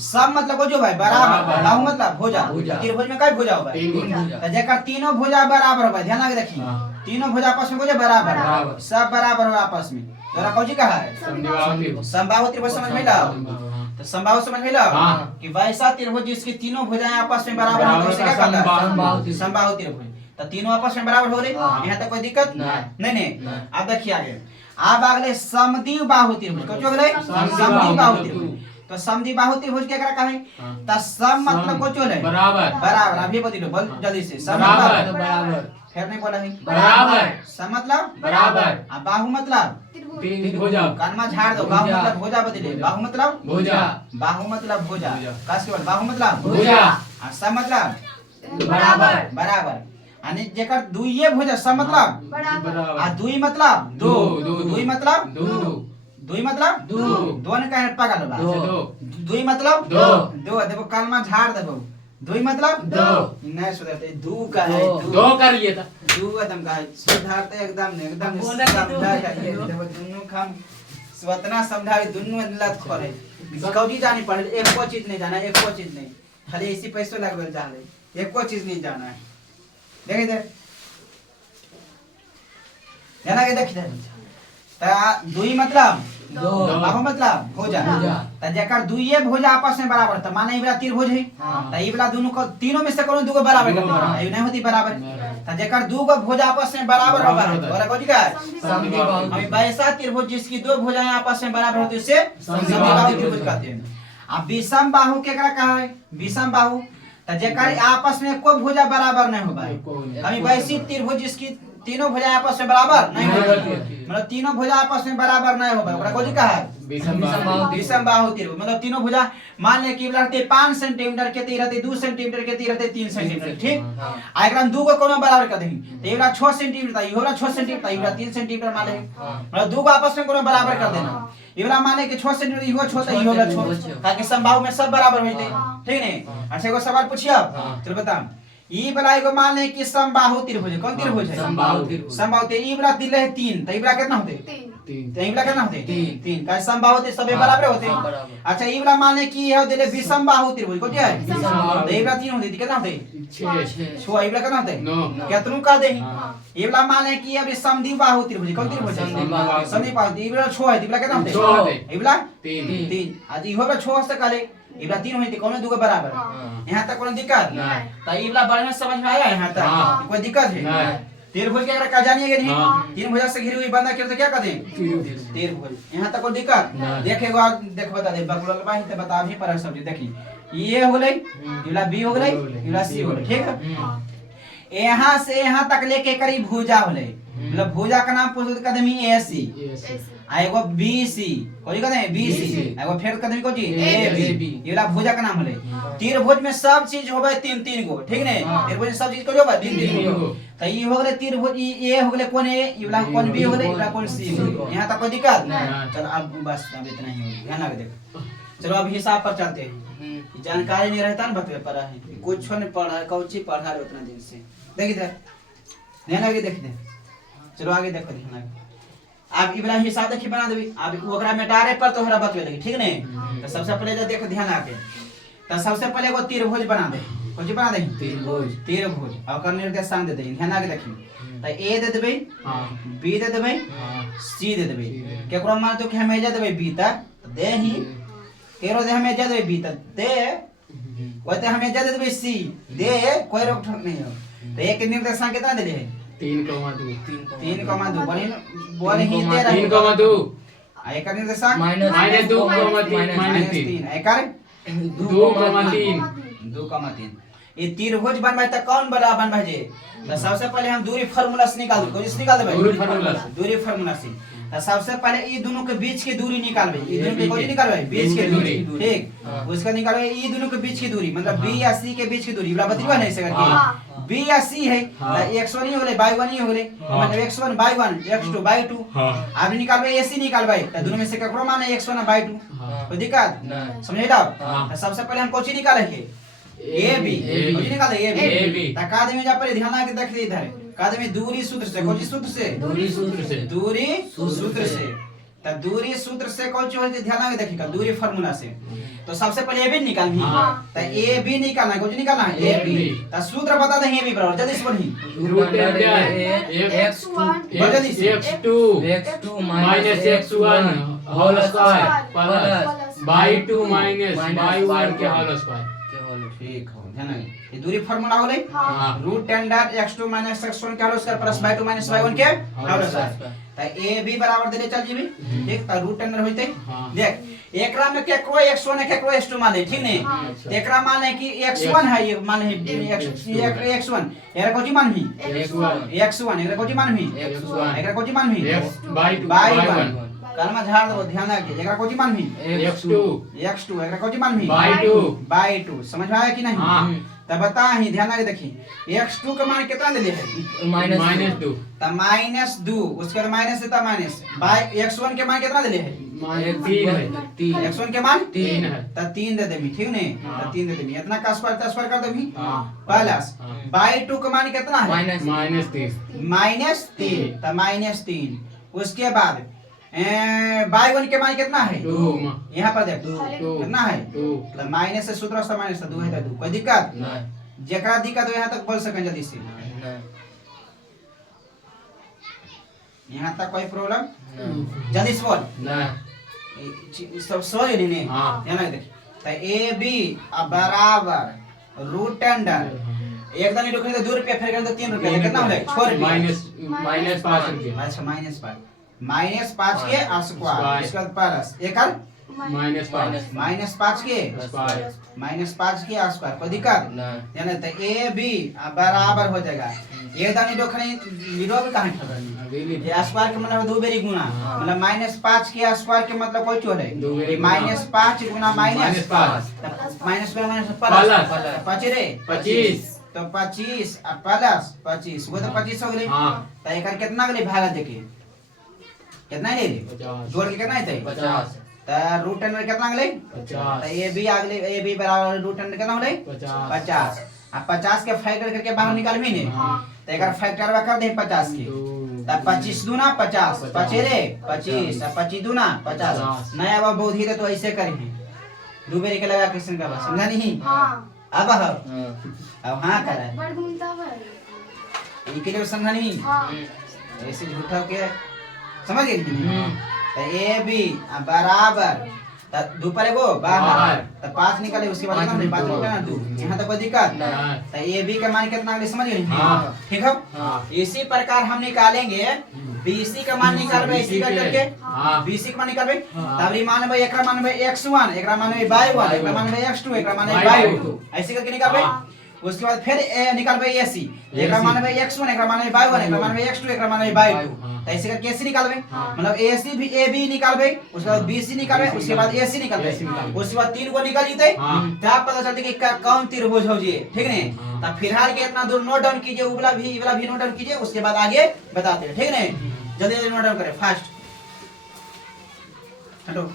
सम मतलब को जो भाई बराबर। बाहु मतलब भुजा। भुजा। त्रिभुज में कई भुजा हो भाई? तीन भुजा। तो जेकर तीनों भुजा बराबर हो भाई, ध्यान लगे देखिए, तीनों भुजा आपस में को जो बराबर बराबर। सब बराबर हो आपस में। तोरा कौन जी कहा है? समबाहु त्रिभुज समझ में लाओ। तो समबाहु समझ में लाओ हाँ। कि वैसा त्रिभुज जिसकी तीनों भुजाएं आपस में बराबर हो तो उसे क्या कहता है? समबाहु त्रिभुज। तो तीनों आपस में बराबर हो रही, यहाँ तक कोई दिक्कत नहीं। अब देखिए आगे, अब अगले समद्विबाहु बाहु त्रिभुज को जो अगले समद्विबाहु बाहु त्रिभुज। तो समद्विबाहु त्रिभुज क्या करा है? तो सम मतलब को जो है बराबर। बराबर। अभी बता दो बोल जल्दी से। सम बराबर। मतलब बराबर। फिर नहीं बोला है। बराबर। सम मतलब बराबर। अब बाहु मतलब तीन भुजा। कानमा झाड़ दो। बाहु मतलब भुजा बदले। बाहु मतलब भुजा। बाहु मतलब भुजा। काश के बाद बाहु मतलब भुजा। और सम मतलब बराबर। बराबर। यानी जेकर दुइये भुजा सम मतलब बराबर। आ दुई मतलब दो। दुई मतलब दो। दुई मतलब दो। दोन का पागल बा। दो। दुई मतलब दो। दो देखो कानमा झाड़ देबो। दुई मतलब दो। नहीं सुधरते। दू का है दो कर लिए था। दू एकदम का है सुधारते एकदम बोला कि दो। समझा जाइए। देखो दोनों काम स्वतना समझावे दोनों लत करे। कौजी जानी पड़े एक को चीज नहीं जाना, एक को चीज नहीं, खाली इसी पैसों लगवे जा रहे, एक को चीज नहीं जाना है। देख इधर जाना के देख इधर। ता दुई मतलब दो। बाहु मतलब भुजा। भुजा। त जेकर दुइये भुजा आपस में बराबर त माने ई वाला त्रिभुज है। त ई वाला दोनों को तीनों में से कोनो दू को बराबर कर दे। ई नहीं होती बराबर। त जेकर दू को भुजा आपस में बराबर होगा और कोई का समद्विबाहु। हम वैसा त्रिभुज जिसकी दो भुजाएं आपस में बराबर होती है उसे समद्विबाहु त्रिभुज कहते हैं। अब विषम बाहु केकरा कहा है? विषम बाहु त जेकर आपस में कोई भुजा बराबर नहीं हो भाई। हम वैसी त्रिभुज जिसकी तीनों भुजाएं आपस में बराबर नहीं होती, मतलब तीनों भुजा आपस में बराबर नहीं हो भाई, ओकरा कोई कहा है? विषम बाहु त्रिभुज। मतलब तीनों भुजा मान ले कि रहते 5 सेंटीमीटर के, ती रहते 2 सेंटीमीटर के, ती रहते 3 सेंटीमीटर। ठीक। आ एकरा दू को कोनो बराबर कर देही त एवला 6 सेंटीमीटर, इहोला 6 सेंटीमीटर, इहोला 3 सेंटीमीटर मान ले। मतलब दू को आपस में कोनो बराबर कर देना। इवला माने कि 6 सेंटीमीटर इहो 6 त इहोला 6, ताकि समबाहु में सब बराबर होइते। ठीक ने? अच्छा एगो सवाल पूछिए अब, चलो बता। ई वाला एगो मान ले कि समबाहु त्रिभुज। कौन त्रिभुज है? समबाहु त्रिभुज। समबाहु ते ई वाला दिले है 3, त ई वाला कितना होते? 3। तो ई वाला कितना होते? तीन। 3 का समबाहु होते सबे बराबर होते। सब बराबर। अच्छा ई वाला मान ले कि है दिले विषमबाहु त्रिभुज। को क्या है? विषमबाहु। तो ई वाला 3 होते कितना होते? 6। 6। ई वाला कितना होते? 9। कितनु का दे? हाँ। ई वाला मान ले कि अब समद्विबाहु त्रिभुज। कौन त्रिभुज है? समद्विबाहु। समद्विबाहु। ई वाला 6 है, ई वाला कितना होते? 6 होते। ई वाला 3। 3। आज इहो वाला 6 से काले ई वाला 3 होते, कोनो दू के बराबर। यहाँ तक कोनो दिक्कत नहीं। तो ई वाला बढ़िया समझ में आया यहाँ तक? हाँ। कोई दिक्कत है? नहीं। त्रिभुज के अगर का जानिए नहीं? हाँ। तीन भुजा से घिरी हुई बंदा के तो क्या कहते हैं? त्रिभुज। यहाँ तक कोई दिक्कत? नहीं। देखेगा देख बता दे बगल में ही तो बता भी पर सब देखी ये हो गई, ई वाला बी हो गई, ई वाला सी हो गई। ठीक है? यहाँ से यहाँ तक लेके करीब भुजा हो गई, मतलब भुजा का नाम पूछ तो कदमी एसी, आ एगो बीसी, कोई कहते हैं बीसी, एगो फिर कदमी को जी एबी, ये वाला भुजा का नाम होले। त्रिभुज में सब चीज होबे 3-3 गो। ठीक ने? त्रिभुज में सब चीज को होबे 3-3 गो। तो ई हो गले त्रिभुज, ए हो गले कोन ए, ई वाला कोन बी हो गले, ई वाला कोन सी हो गले। यहां तक कोई दिक्कत? चलो अब बस अब इतना ही हो, ध्यान लगा देखो। चलो अब हिसाब पर चलते हैं। जानकारी नहीं रहता ना बतवे पड़ा है, कुछ नहीं पढ़ा है, कौची पढ़ा है उतना दिन से। देखिए इधर ध्यान लगे, देख दे। चलो आगे देखो, ध्यान लगे। आप ई वाला हिसाब देखिए बना देबी। अब ओकरा मेटारे पर तोहरा बतवे लगी। ठीक ने? तो सबसे पहले जो देखो ध्यान आके, तो सबसे पहले एगो त्रिभुज बना दे। कौची बना दे? त्रिभुज। त्रिभुज। और ओकर निर्देशांक दे दे। ध्यान आके देखिए। तो ए दे देबे, बी दे देबे, सी दे देबे। केकरो मान तो कि हमेजा देबे बी तक, तो दे ही केरो दे हमेजा देबे बी तक, दे ओते हमेजा दे देबे सी, दे कोई रोक ठोक नहीं हो। तो एक निर्देशांक कितना देले है? 3,2 3,2 बोले ही दे रहा 3,2 आ एक निर्देशांक -2,3 एकर 2,3 2,3। ये त्रिभुज बनबाई त कौन बड़ा बनबाई जे? तो सबसे पहले हम दूरी फार्मूला से निकाल दो। कोई से निकाल देबे? दूरी फार्मूला से। दूरी फार्मूला से। तो सबसे पहले ये दोनों के बीच की दूरी निकालबे, ये दोनों के कोई निकालबे बीच की दूरी, ठीक। उसका निकालबे ये दोनों के बीच की दूरी, मतलब बी या सी के बीच की दूरी, बता बतरीबा नहीं से करके बी या सी है तो x1 ही होले y1 ही होले, मतलब x1 y1 x2 y2। अब निकालबे ac निकालबे तो दोनों में से ककरो मान है x1 और y2, कोई दिक्कत समझे लो। तो सबसे पहले हम कोची निकाले है ab, कोची निकाले ab। तो का में जा पर ध्यान लगा के देख दे इधर का में दूरी सूत्र से, कोची सूत्र से दूरी सूत्र से, दूरी सूत्र से, तो दूरी सूत्र से कौन सी होती है ध्यान लगा देखिएगा, दूरी फार्मूला से। तो सबसे पहले ab निकालनी है, तो ab निकालना है, कौन निकालना है ab। तो सूत्र बता दें ab बराबर जल्दी से पढ़ी, root x2 minus x1 whole square plus y2 minus y1 के होल स्क्वायर। ठीक हो ध्यान लगा, ये दूरी फार्मूला होले root under x2 minus x1 के whole square plus y2 minus y1 के होल स्क्वायर। तो ab बराबर देले चल जीबी, ठीक। तो रूट अंडर होइते देख एकरा में केकरो x1 है केकरो x2 मान ले, ठीक ने। एकरा मान है कि x1 है, ये मान है x1, एकरा कोची मान ही x1, एकरा कोची मान ही एकरा कोची मान ही y1। कलमा झाड़ दो ध्यान रखिए, एकरा कोची मान ही x2 एकरा कोची मान ही y2। समझ में आया कि नहीं? तब बता ही ध्यान लगा देखिए x2 का मान कितना ले है -2, तो -2, उसके बाद माइनस देता माइनस बाय x1 के मान कितना ले है 3 x1 के मान 3 है, तो 3 दे देमी, ठीक ने। तो 3 दे देमी, इतना का स्क्वायर कर देमी प्लस y2 का मान कितना है -3, तो -3। उसके बाद y1 के मान कितना है 2, यहाँ पर देख 2 कितना है, मतलब माइनस से सूत्र से माइनस 2 है, तो 2 कोई दिक्कत जेकरा दिक्कत हो यहाँ तक बोल सकें जल्दी से, यहाँ तक कोई प्रॉब्लम जल्दी से बोल सब सो ही नहीं यहाँ देख। तो ab बराबर रूट अंडर एकदम ही रुके तो 2 रुपया फिर कर 3 रुपया कितना हो जाएगा 6 रुपया -5 रुपया। अच्छा -5 के स्क्वायर, इसके बाद प्लस एकल -5 के स्क्वायर, कोई दिक्कत यानी। तो ab बराबर हो जाएगा ये दानी डोखने जीरो भी कहां ठहरनी ये स्क्वायर के मतलब 2 बेरी गुना, मतलब -5 के स्क्वायर के मतलब कोई चोर है -5 गुना -5 माइनस प्लस 5 रे 25, तो 25 प्लस 25 वो तो 25 हो गेले। तो एकर कितना गेले भागा देके कितना ले रे जोड़ के कितना है 50, तो रूट अंडर कितना गेले 50। तो ये भी अगले ए बी बराबर रूट अंडर कितना होले 50। अब 50 के फैक्टर करके बाहर निकाल भी ने, तो एकर फैक्टर कर दे 50 के, तब 25 दूना 50 25 रे 25 अब 25 दूना 50 नया अब बहुत ही तो ऐसे करें 2 बेरी के लगा क्वेश्चन का बस समझा नहीं। अब हाँ कर है के लिए समझा नहीं, ऐसे झूठा के समझ गए। तो ए बी बराबर दो पर गो बाहर, तो 5 निकले उसके बाद कितना 5 निकलना 2, यहाँ तक कोई दिक्कत। तो ए बी का मान कितना अगले समझ गए, ठीक है। इसी प्रकार हम निकालेंगे BC का मान निकालबे, इसी का करके BC का मान निकालबे, तब री मानबे एकरा मानबे x1 एकरा मानबे y1 एकरा मानबे x2 एकरा मानबे y2 ऐसे करके निकालबे। उसके बाद फिर निकालबे AC एकरा मानबे x1 एकरा मानबे y1 एकरा मानबे x2 एकरा मानबे y2, तो ऐसे करके AC निकालबे, मतलब AC भी AB निकालबे, उसके बाद BC निकालबे, उसके बाद AC निकालबे, उसके बाद 3 को निकाल जीते तब पता चलते कि कौन त्रिभुज हो जी, ठीक ने। तब फिलहाल के इतना दूर नोट डाउन कीजिए, उबला भी इबला भी नोट डाउन कीजिए, उसके बाद आगे बताते हैं, ठीक ने। जल्दी जल्दी नोट डाउन करें फास्ट हटो।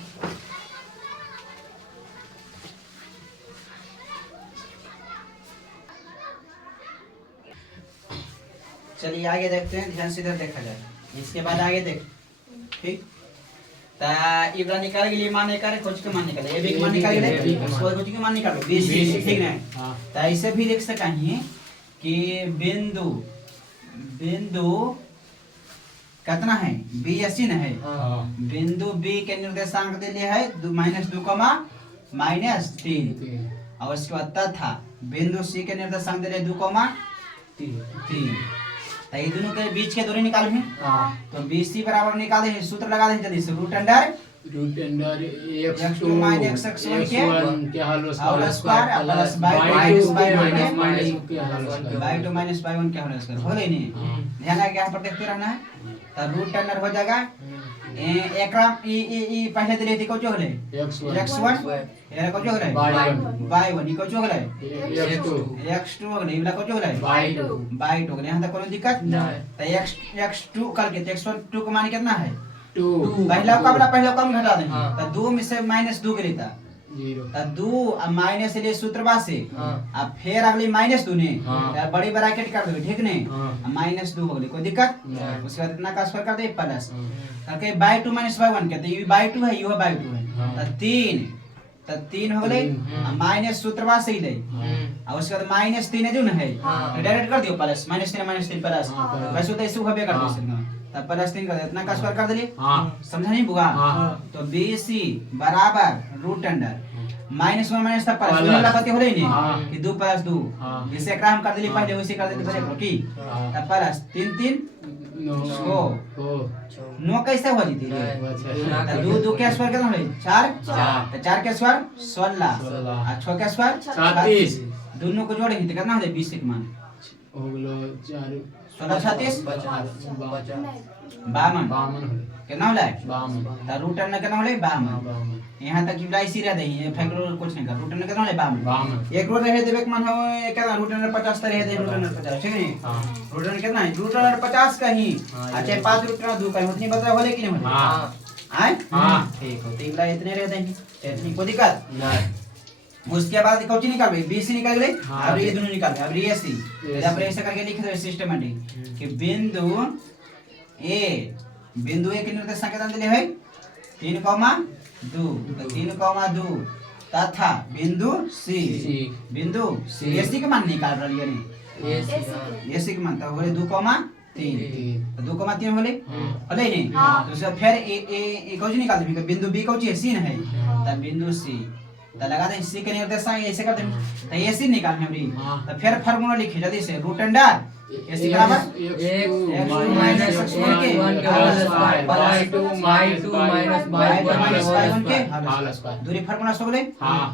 चलिए आगे देखते हैं, ध्यान से इधर देखा जाए, इसके बाद आगे देख, ठीक। ता इबरा निकाल के लिए मान निकाले, कुछ के मान निकाले, ए बी के मान निकाल ले, उसको कुछ के मान निकालो, BC, ठीक है। ता ऐसे भी देख सकते हैं कि बिंदु कितना है BC न है, बिंदु B के निर्देशांक दे लिया है -2, -3, और उसके बाद तथा बिंदु C के निर्देशांक दे लिया 2, 3। ये दोनों के बीच के दूरी निकाल भी, तो BC बराबर निकाल दे, सूत्र लगा दे जल्दी से, root under x2 minus x1 के whole square plus y2 minus y1 के होल स्क्वायर हो गई नहीं। ध्यान है यहाँ पर देखते रहना है। तो रूट अंडर हो जाएगा एकरा ई पहले दिले थी कोचो होले x1 एरा कोचो होले y1 ई कोचो होले x2 होले इला कोचो होले y2 होले यहां तक कोनो दिक्कत नहीं। तो x2 करके x1 2 का मान कितना है 2 पहला कम घटा दें तो 2 में से -2 के लेता 2 अब माइनस ले सूत्रवा से अब फिर अगली -2 ने बड़ी ब्रैकेट कर दो ठीक ने -2 हो गई कोई दिक्कत उसके बाद इतना का स्क्वायर कर दे प्लस करके y2 - y1 कहते ये y2 है ये y2 है तो 3 हो गई माइनस सूत्रवा से ही ले और उसके बाद -3 जो है डायरेक्ट कर दियो प्लस -3 प्लस वैसे तो ऐसे होबे कर दो तब +3 कर इतना का स्क्वायर कर दिए समझा नहीं बुआ तो BC बराबर √अंडर -1 तब प्लस वाला बात होले नहीं कि 2 + 2 जैसे एकरा हम कर दिली पहले वैसे कर देते बराबर की तब प्लस 3 9 कैसे हो जीती रे 2 के स्क्वायर कितना होले 4 तो 4 के स्क्वायर 16 और 6 के स्क्वायर 36 दोनों को जोड़ेंगे तो कितना हो जाए 20 के मान हो गलो 4 16 36 52 कितना होला 52 तो √अंडर कितना होला 52 यहां तक की इसी रह दे फैक्टर कुछ नहीं कर √अंडर कितना होला 52 एक रोड रहे देबे के मान हो कितना √अंडर 50 त रहे दे √अंडर 50 ठीक है √अंडर कितना है √अंडर 50 का ही अच्छा 5 √अंडर 2 का उतनी बता होले कि नहीं होले हां हां ठीक हो तो इला इतने रह देंगे इतनी कोई दिक्कत नहीं। उसके बाद कौन निकाल BC निकाल ले अब ये दोनों निकाल अब ये AC अब ऐसे करके लिख दो सिस्टमैटिक कि बिंदु A के निर्देशांक कितना दिले है 3,2 3,2 तथा बिंदु C AC के मान निकाल रही है नहीं AC के मान तो होले 2,3 2,3 होले होले नहीं तो फिर ए कौन निकाल दे बिंदु B कौन है C है तब बिंदु C तो लगा दे C के निर्देशांक ऐसे कर दे तो AC निकालने हमरी तो फिर फार्मूला लिखे जल्दी से √अंडर AC बराबर x2 - x1 के y2 - y1 के दूरी फार्मूला सब ले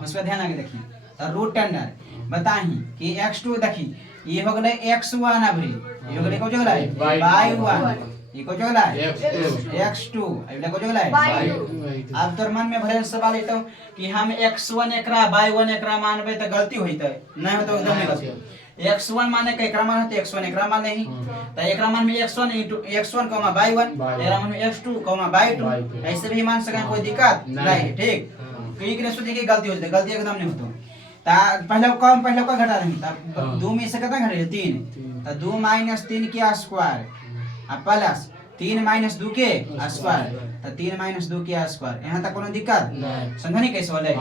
उस पे ध्यान आगे देखिए तो √अंडर बताही कि x2 देखी ये हो गेले x1 अबरी ये हो गेले को जो गेले y1 ये को जो गेले x2 अबले को जो गेले y2 अब तोर मन में भले सवाल है तो कि हम x1 एकरा y1 एकरा मानबे तो गलती होइते नहीं हो तो एकदम नहीं गलती x1 माने के एकरा मान होते x1 एकरा मान नहीं तो एकरा मान में x1 * x1, y1 एकरा मान में x2, y2 ऐसे भी मान सके कोई दिक्कत नहीं ठीक कहीं के सोचे कि गलती हो जाए गलती एकदम नहीं होतो ता पहले का घटा देंगे तब 2 में से कितना घटे 3 तो 2 - 3 के स्क्वायर अब प्लस 3 - 2 के स्क्वायर तो 3 - 2 के स्क्वायर यहां तक कोनो दिक्कत नहीं समझ नहीं कैसे होले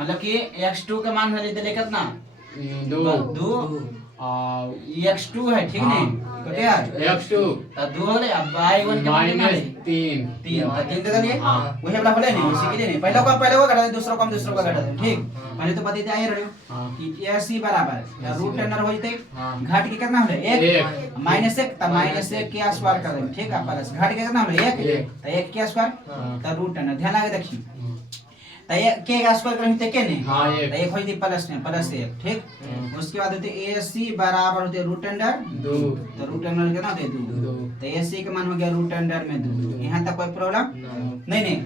मतलब कि x2 के मान ले दे कितना 2 x2 है ठीक नहीं तो क्या x2 तो 2 होले अब y1 के मान कितना 3 तो 3 दे दिए वही वाला होले नहीं उसी के नहीं पहले को घटा दे दूसरा को घटा दे ठीक पहले तो पता है रहियो कि AC बराबर √अंडर हो जते घाट के कितना होले 1 -1 तो -1 के स्क्वायर कर दे ठीक है प्लस घाट के कितना होले 1 तो 1 के स्क्वायर तो √अंडर ध्यान आगे देखिए तो ये के स्क्वायर करेंगे तो के नहीं हां तो एक होई थी प्लस में प्लस 1 ठीक उसके बाद होते AC बराबर होते √अंडर 2 तो √अंडर कितना होते 2 तो AC का मान हो गया √अंडर में 2 यहां तक कोई प्रॉब्लम नहीं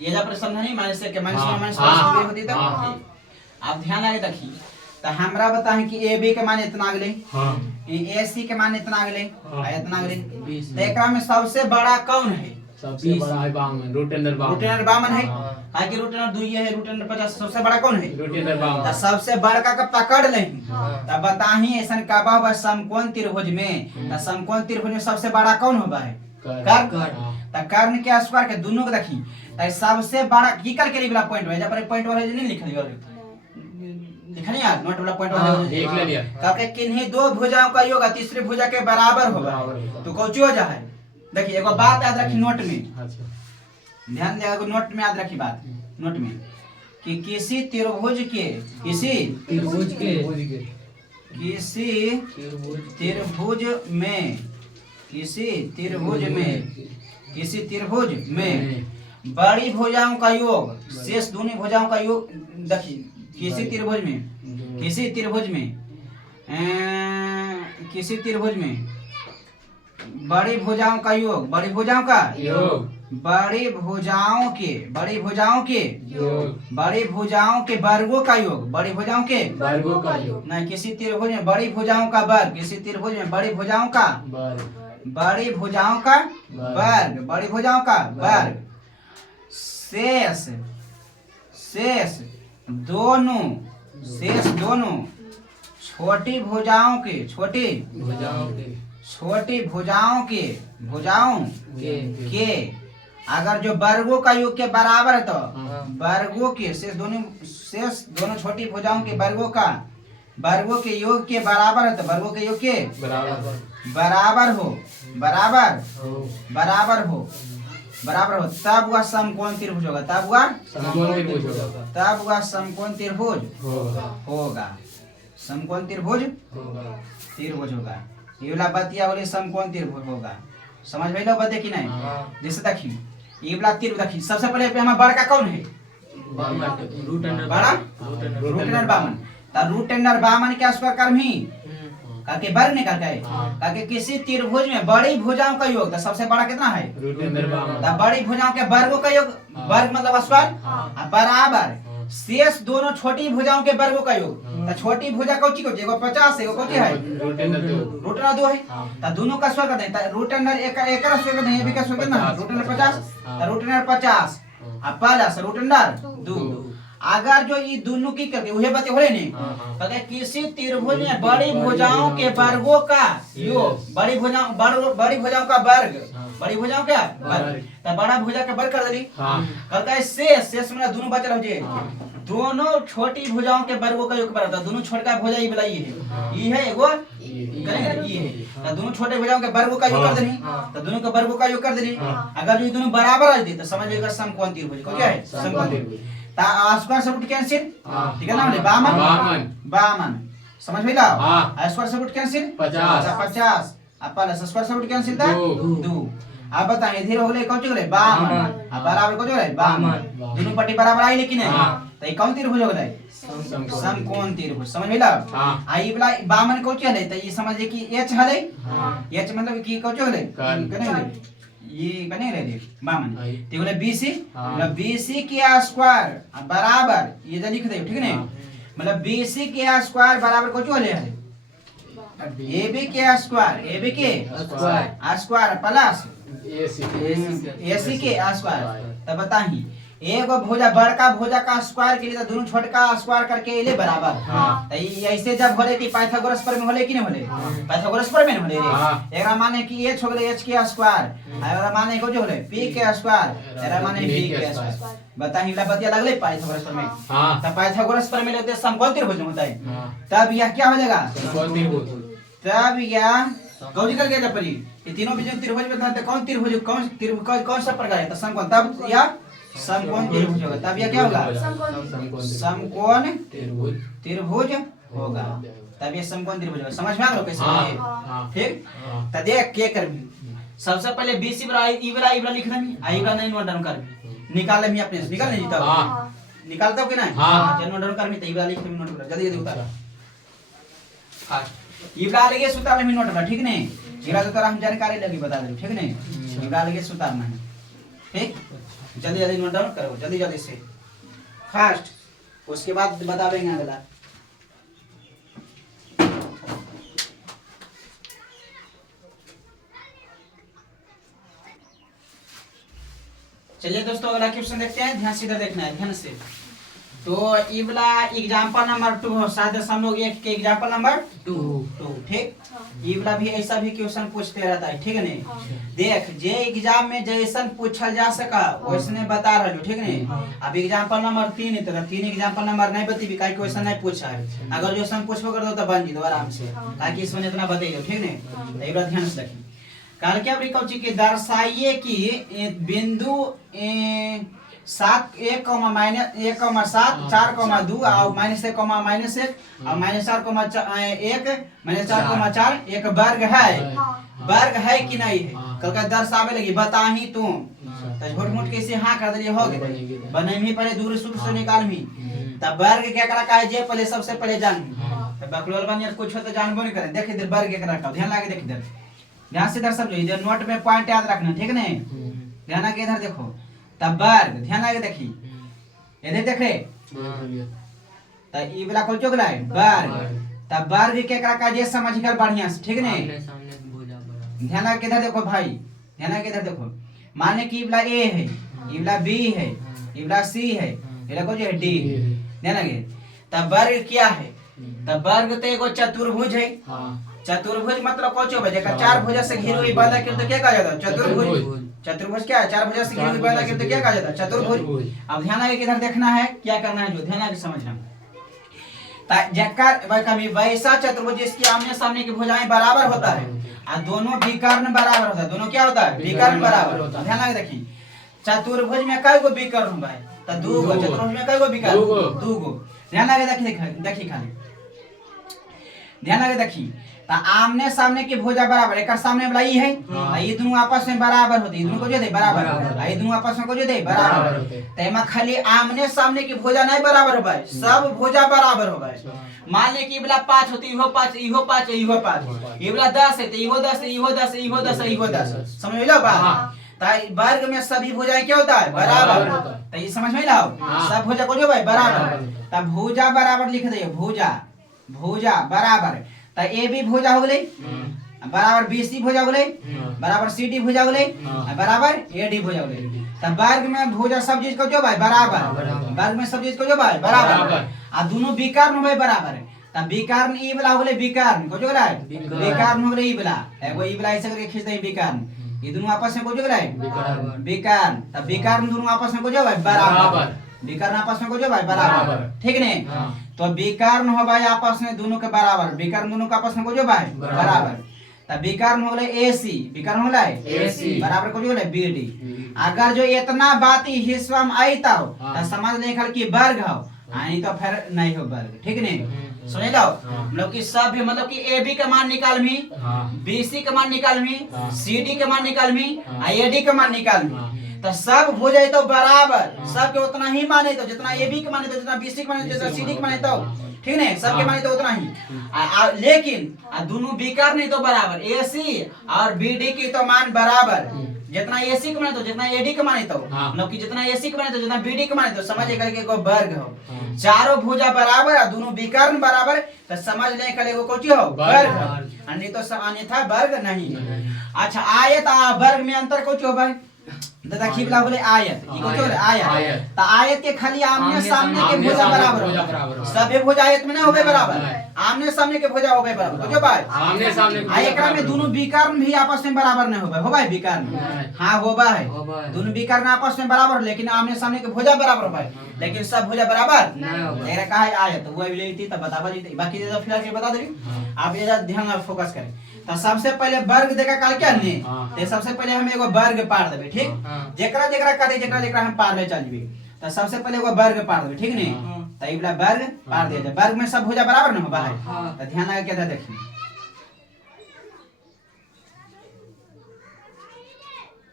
ये जब पर समझा नहीं -1 के -1 होती तो आप ध्यान आगे देखिए तो हमरा बताएं कि AB के मान इतना आ गेले हां AC के मान इतना आ गेले इतना आ गेले तो एकरा में सबसे बड़ा कौन है सबसे बड़ा है 52 √अंडर 52 है काहे कि √अंडर 2 ये है √अंडर 50 सबसे बड़ा कौन है √अंडर 52 तो सबसे बड़का का पकड़ ले तब बताही ऐसन काबा बा समकोण त्रिभुज में तो समकोण त्रिभुज में सबसे बड़ा कौन होबा है कर्ण तो कर्ण के स्क्वायर के दोनों को देखी तो सबसे बड़ा की कर के लिए वाला पॉइंट है जब पर पॉइंट वाला नहीं लिख लियो लिखनी यार नोट वाला पॉइंट वाला देख ले लिया ताकि किन्हीं दो भुजाओं का योग तीसरी भुजा के बराबर होगा तो कौन हो जा है देखिए एगो बात याद रखी नोट में अच्छा ध्यान दे एगो नोट में याद रखी बात नोट में कि किसी त्रिभुज के किसी त्रिभुज में बड़ी भुजाओं का योग शेष दूनी भुजाओं का योग देखिए किसी त्रिभुज में बड़ी भुजाओं का योग बड़ी भुजाओं के योग बड़ी भुजाओं के वर्गों का योग, बड़ी भुजाओं के वर्गों का योग नहीं, किसी त्रिभुज में बड़ी भुजाओं का वर्ग, किसी त्रिभुज में बड़ी भुजाओं का वर्ग बड़ी भुजाओं का वर्ग, बड़ी भुजाओं का वर्ग, शेष शेष दोनों छोटी भुजाओं के भुजाओं के अगर जो वर्गों का योग के बराबर है तो वर्गों के शेष दोनों छोटी भुजाओं के वर्गों के योग के बराबर है तो वर्गों के योग के बराबर हो तब वह समकोण त्रिभुज होगा, तब वह समकोण त्रिभुज होगा, समकोण त्रिभुज होगा। ये वाला बतिया वाले समकोण त्रिभुज होगा। समझ में लो बते कि नहीं? जैसे देखी ये वाला त्रिभुज देखी, सबसे पहले पे हमारा बड़ा कौन है? बड़ा रूट अंडर बामन। तो रूट अंडर बामन के स्क्वायर कर्म ही काके वर्ग निकाल के काके किसी त्रिभुज में बड़ी भुजाओं का योग, तो सबसे बड़ा कितना है? तो बड़ी भुजाओं के वर्गों का योग, वर्ग मतलब स्क्वायर बराबर शेष दोनों छोटी भुजाओं के वर्गों का योग। तो छोटी भुजा कौची एगो 50 एगो कौची है रूट अंडर 2 है। तो दोनों का स्क्वायर कर दें, तो रूट अंडर एक का स्क्वायर कर दें, ये भी का स्क्वायर कितना है? रूट अंडर 50 तो रूट अंडर 50 अब प्लस रूट अंडर 2। अगर जो ये दोनों की करके वही बातें हो रही नहीं, अगर किसी त्रिभुज में बड़ी भुजाओं के वर्गों का योग, बड़ी भुजाओं का वर्ग, बड़ी भुजाओं का वर्ग, तो बड़ा भुजा का वर्ग कर देली करके शेष में दोनों बचल हो जाए, दोनों छोटी भुजाओं के वर्गों का योग बराबर, दोनों छोटा भुजा ये वाला ये है एगो करेंगे ये है, तो दोनों छोटे भुजाओं के वर्गों का योग कर देनी, तो दोनों के वर्गों का योग कर देनी। अगर जो दोनों बराबर आ जाती तो समझ लीजिएगा समकोण त्रिभुज को क्या है? समकोण त्रिभुज। स्क्वायर से रूट कैंसिल, ठीक है ना? बामन समझ में ला। स्क्वायर से रूट कैंसिल 50 अब प्लस स्क्वायर से रूट कैंसिल था 2। अब बताइए इधर हो गए कौन चीज गए? बामन। अब बराबर कौन चीज गए? बामन। दोनों पट्टी बराबर आई लेकिन है तो ये कौन त्रिभुज हो गए? समकोण त्रिभुज। समझ में ला। आई वाला बामन कौन चीज है? तो ये समझिए कि h हले, h मतलब कि कौन चीज हले कने ये बने रहे बामन तो बोले BC, मतलब BC के स्क्वायर बराबर ये जो लिख दे, ठीक है? मतलब BC के स्क्वायर बराबर को जो ले है AB के स्क्वायर प्लस AC के स्क्वायर। तब बताही एगो भुजा बड़का भुजा का स्क्वायर के लिए तो दोनों छोटा का स्क्वायर करके ले बराबर। तो ऐसे जब होले कि पाइथागोरस पर में होले कि नहीं होले? पाइथागोरस पर में होले रे। एकरा माने कि h हो गेले h के स्क्वायर, एकरा माने को जो होले p के स्क्वायर, एकरा माने b के स्क्वायर। बताही ला बतिया लगले पाइथागोरस पर में। तो पाइथागोरस पर में लेते समकोण त्रिभुज होता है। तब यह क्या हो जाएगा? तब यह कौन करके जब परी ये तीनों बीजों त्रिभुज में था, कौन त्रिभुज कौन सा प्रकार है? तो समकोण। तब यह समकोण त्रिभुज होगा। तब यह क्या होगा? समकोण त्रिभुज होगा। तब ये समकोण त्रिभुज होगा। समझ में आ गया कैसे? ठीक। तो देख के कर सबसे पहले BC बराबर ई वाला लिख देनी, आई वाला नहीं नोट डाउन कर निकाल ले अपने से निकाल नहीं तब निकालता हो कि नहीं? चल नोट डाउन कर मी, तो ई वाला लिख दे, नोट कर जल्दी जल्दी उतार। हां ई वाला लगे सुतार में नोट कर, ठीक नहीं? जीरा तो हम जानकारी लगी बता दे, ठीक नहीं? ई वाला लगे सुतार में, ठीक? जल्दी जल्दी नोट डाउन करो, जल्दी जल्दी से फास्ट, उसके बाद बता देंगे अगला। चलिए दोस्तों अगला क्वेश्चन देखते हैं, ध्यान से इधर देखना है, ध्यान से। तो ये वाला एग्जांपल नंबर 2 7.1 के एग्जांपल नंबर 2 ठीक। ये वाला भी ऐसा भी क्वेश्चन पूछते रहता है, ठीक है नहीं? देख जे एग्जाम में जैसन पूछल जा सका वैसने बता रहा हूं, ठीक नहीं? अब एग्जांपल नंबर 3 है तो 3 एग्जांपल नंबर नहीं बतेबी काहे क्वेश्चन नहीं पूछा है। अगर जो सन पूछबो कर दो तो बन जी दो आराम से, काहे कि इसमें इतना बतेइयो, ठीक नहीं? तो एक बार ध्यान से देखिए। काल क्या कौची के दर्शाइए कि बिंदु 7 1 1 7 4 2 और -1 -1 और -4 4 एक वर्ग है, वर्ग है कि नहीं है? कल का दर्शावे लगी बताही तू तो झूठ मूठ कैसे हाँ कर दिए हो गए बने पहले दूर सूत्र से निकाल मी तब वर्ग क्या करा का है जे पहले सबसे पहले जान तो बकलोल बन यार कुछ हो तो जानबो नहीं करे। देख इधर वर्ग क्या रखा ध्यान लगा, देख इधर ध्यान से इधर सब इधर नोट में पॉइंट याद रखना, ठीक नहीं? ध्यान आके इधर देखो, तब वर्ग ध्यान आके देखी, इधर देख रहे तो ई वाला को चोगला है वर्ग, तब वर्ग के का ये समझ कर बढ़िया से, ठीक नहीं। आमने सामने भुजा बराबर। ध्यान आके इधर देखो भाई, ध्यान आके इधर देखो, माने कि ई वाला ए है, ई वाला बी है, ई वाला सी है, ये को जो है डी है, ध्यान आके। तब वर्ग क्या है, तब वर्ग तो एगो चतुर्भुज है। चतुर्भुज मतलब कोचो बजे का चार भुजा से घिरी हुई बाधा के तो क्या कहा जाता है, चतुर्भुज। चतुर्भुज क्या है, चार भुजा से घिरी हुई बाधा के तो क्या कहा जाता है, चतुर्भुज। अब ध्यान आगे किधर देखना है, क्या करना है, जो ध्यान आगे समझना जकर कभी वैसा चतुर्भुज जिसकी आमने सामने की भुजाएं बराबर होता है और दोनों विकर्ण बराबर होता है, दोनों क्या होता है, विकर्ण बराबर होता है। ध्यान आगे देखिए, चतुर्भुज में कई गो विकर्ण भाई, तो दो गो, चतुर्भुज में कई गो विकर्ण, दो गो। ध्यान आगे देखिए खाली, ध्यान आगे देखिए, तो आमने सामने की भुजा बराबर, एक सामने वाला ई है, ये दोनों आपस में बराबर होते, ये दोनों को जो दे बराबर, ये दोनों आपस में को जो दे बराबर, तेमा खाली आमने सामने की भुजा नहीं बराबर हो भाई, सब भुजा बराबर हो भाई। मान ले कि वाला 5 होती, इहो 5, इहो 5, इहो 5, ये वाला 10 है तो इहो 10, इहो 10, इहो 10, इहो 10, समझ लो बात। तो वर्ग में सभी भुजाएं क्या होता है, बराबर, तो ये समझ में लाओ, सब भुजा को जो भाई बराबर, तब भुजा बराबर लिख दियो, भुजा भुजा बराबर, तो ए बी भुजा हो गई बराबर, बी सी भुजा हो गई बराबर, सी डी भुजा हो गई बराबर, ए डी भुजा हो गई। तब वर्ग में भुजा सब चीज को जो भाई बराबर, वर्ग में सब चीज को जो भाई बराबर, आ दोनों विकर्ण भाई बराबर, तब विकर्ण ई वाला हो गई, विकर्ण को जो गला है, विकर्ण हो गई ई वाला, एगो ई वाला ऐसे करके खींच दे विकर्ण, ये दोनों आपस में को जो गला है विकर्ण, तब विकर्ण दोनों आपस में को जो भाई बराबर, विकर्ण आपस में को जो भाई बराबर, ठीक नहीं। तो विकर्ण हो भाई आपस में दोनों के बराबर, विकर्ण दोनों के आपस में को जो भाई बराबर, तब विकर्ण हो गए AC, विकर्ण हो गए AC बराबर को जो है BD। अगर जो इतना बात ही हिस्सा में आईता हो तो समझ ले खल की वर्ग हो, नहीं तो फिर नहीं हो वर्ग, ठीक नहीं। समझ लो, मतलब कि सब भी मतलब कि AB का मान निकाल मी, BC का मान निकाल मी, CD का मान निकाल मी, AD का मान निकाल मी, तो सब हो जाए तो बराबर, सबके उतना ही माने तो, जितना AB के माने तो, जितना BC के माने तो, जितना CD के माने तो, ठीक नहीं, सबके माने तो उतना ही। लेकिन दोनों विकर्ण नहीं तो बराबर, AC और BD की तो मान बराबर, जितना AC के माने तो, जितना AD के माने तो, मतलब कि जितना AC के माने तो, जितना BD के माने तो, समझ करके को वर्ग हो। चारों भुजा बराबर और दोनों विकर्ण बराबर, तो समझ ले कल को कोची हो वर्ग, नहीं तो अन्यथा वर्ग नहीं। अच्छा आयत वर्ग में अंतर कोची हो भाई, दादा खीबला बोले आयत, ई को जो आयत, तो आयत के खाली आमने सामने के भुजा बराबर हो, सबे भुजा आयत में ना होबे बराबर, आमने सामने के भुजा होबे बराबर, जो भाई आमने सामने आ एकरा में दोनों विकर्ण भी आपस में बराबर नहीं होबे, हो भाई विकर्ण, हां होबा है, दोनों विकर्ण आपस में बराबर, लेकिन आमने सामने के भुजा बराबर भाई, लेकिन सब भुजा बराबर नहीं होबे। एकरा कहा है आयत, वो भी लेती तब बताबा दी, बाकी जो फिलहाल के बता दे, आप ये ध्यान और फोकस करें। तो सबसे पहले वर्ग देखा काल क्या ने, तो सबसे पहले हम एगो वर्ग पार देबे, ठीक, जेकरा जेकरा कहते जेकरा जेकरा हम पार ले चल जेबे, तो सबसे पहले एगो वर्ग पार देबे, ठीक ने, तो ई वाला वर्ग पार दे दे, वर्ग में सब भुजा बराबर न होबा है, तो ध्यान आगे क्या देखिए,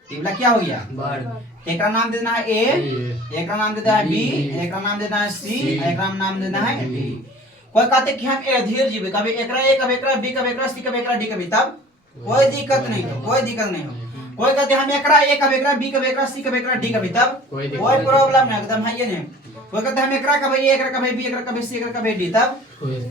ई वाला क्या हो गया वर्ग, एकरा नाम देना है A, एकरा नाम देना है B, एकरा नाम देना है C, एकरा नाम देना है D। कोई कहते कि हम अधीर जीवे, कभी एकरा A, कभी एकरा B, कभी एकरा C, कभी एकरा D, कभी तब कोई दिक्कत नहीं हो, कोई दिक्कत नहीं हो। कोई कहते हम एकरा A, कभी एकरा B, कभी एकरा C, कभी एकरा D, कभी तब कोई प्रॉब्लम नहीं, एकदम है ये नहीं। कोई कहते हम एकरा कभी A, एकरा कभी B, एकरा कभी C, एकरा कभी D, तब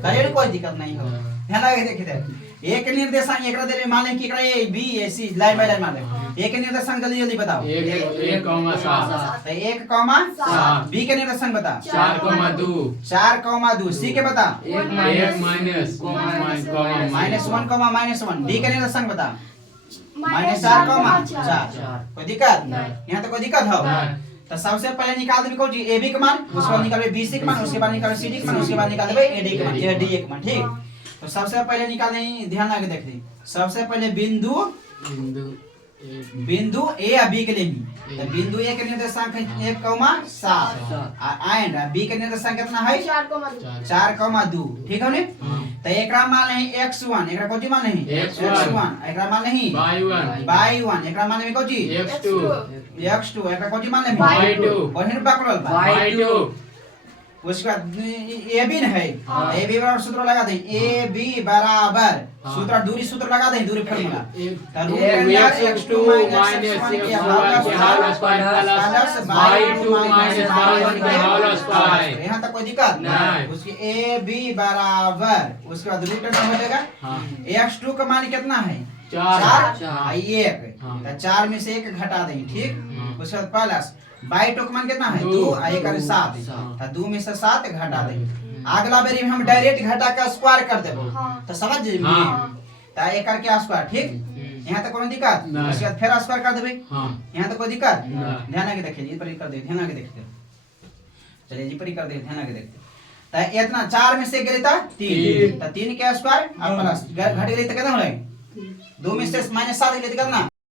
कहे कोई दिक्कत नहीं हो। ध्यान लगे देखिए, एक निर्देशांक एकरा दे मान लें कि एकरा A, B, C line by line मान लें, एक निर्देशांक जल्दी जल्दी बताओ, 1,7, 1,7, B के निर्देशांक बता 4,2, 4,2, C के बता 1 माइनस -1, D के निर्देशांक बता -4,4। कोई दिक्कत यहाँ तो कोई दिक्कत हो, तो सबसे पहले निकाल देबे कौन चीज AB के मान, उसके बाद निकालबे BC के मान, उसके बाद निकालबे CD के मान, उसके बाद निकाल देबे AD के मान, AD के मान, ठीक। तो सबसे पहले निकाल दें, ध्यान लगे देख ली, सबसे पहले बिंदु A या B के लिए, तो बिंदु A के निर्देशांक है 1,7 एंड B के निर्देशांक कितना है 4,2, ठीक है ने। तो एकरा मान नहीं x1, एकरा कोची मान नहीं x1, एकरा मान नहीं y1, एकरा मान में कोची x2, एकरा कोची मान नहीं y2, कोने पकड़ल y2, उसके बाद ए बी है, हाँ। ए बी बराबर सूत्र लगा दें, ए बी बराबर हाँ। सूत्र दूरी सूत्र लगा दें, दूरी फार्मूला तो रूट x2 minus x1 के whole square plus y2 minus y1 के whole square। यहाँ तक कोई दिक्कत नहीं। उसकी ए बी बराबर उसके बाद रूट हो जाएगा। हाँ। x2 का मान कितना है? चार। चार। एक हाँ। तो 4 में से 1 घटा दें, ठीक। हाँ। उसके बाद प्लस y2 का मान कितना है? दो। 2 और 1 और 7 सात। तो 2 में से 7 घटा दें। अगला बेरी में हम डायरेक्ट घटा के स्क्वायर कर देबो तो समझ जाइए। हाँ। तो 1 करके स्क्वायर, ठीक। यहाँ तक कोई दिक्कत नहीं। उसके बाद फिर स्क्वायर कर देबे। हाँ। यहाँ तक कोई दिक्कत नहीं। ध्यान आके देखिए, जी पर कर दे, ध्यान आके देखिए। चलिए जी पर कर दे, ध्यान आके देखते। तो इतना 4 में से गिरता 3 तो 3 के स्क्वायर और प्लस घट गई तो कितना हो जाएगा? 2 में से -7 गई तो कितना?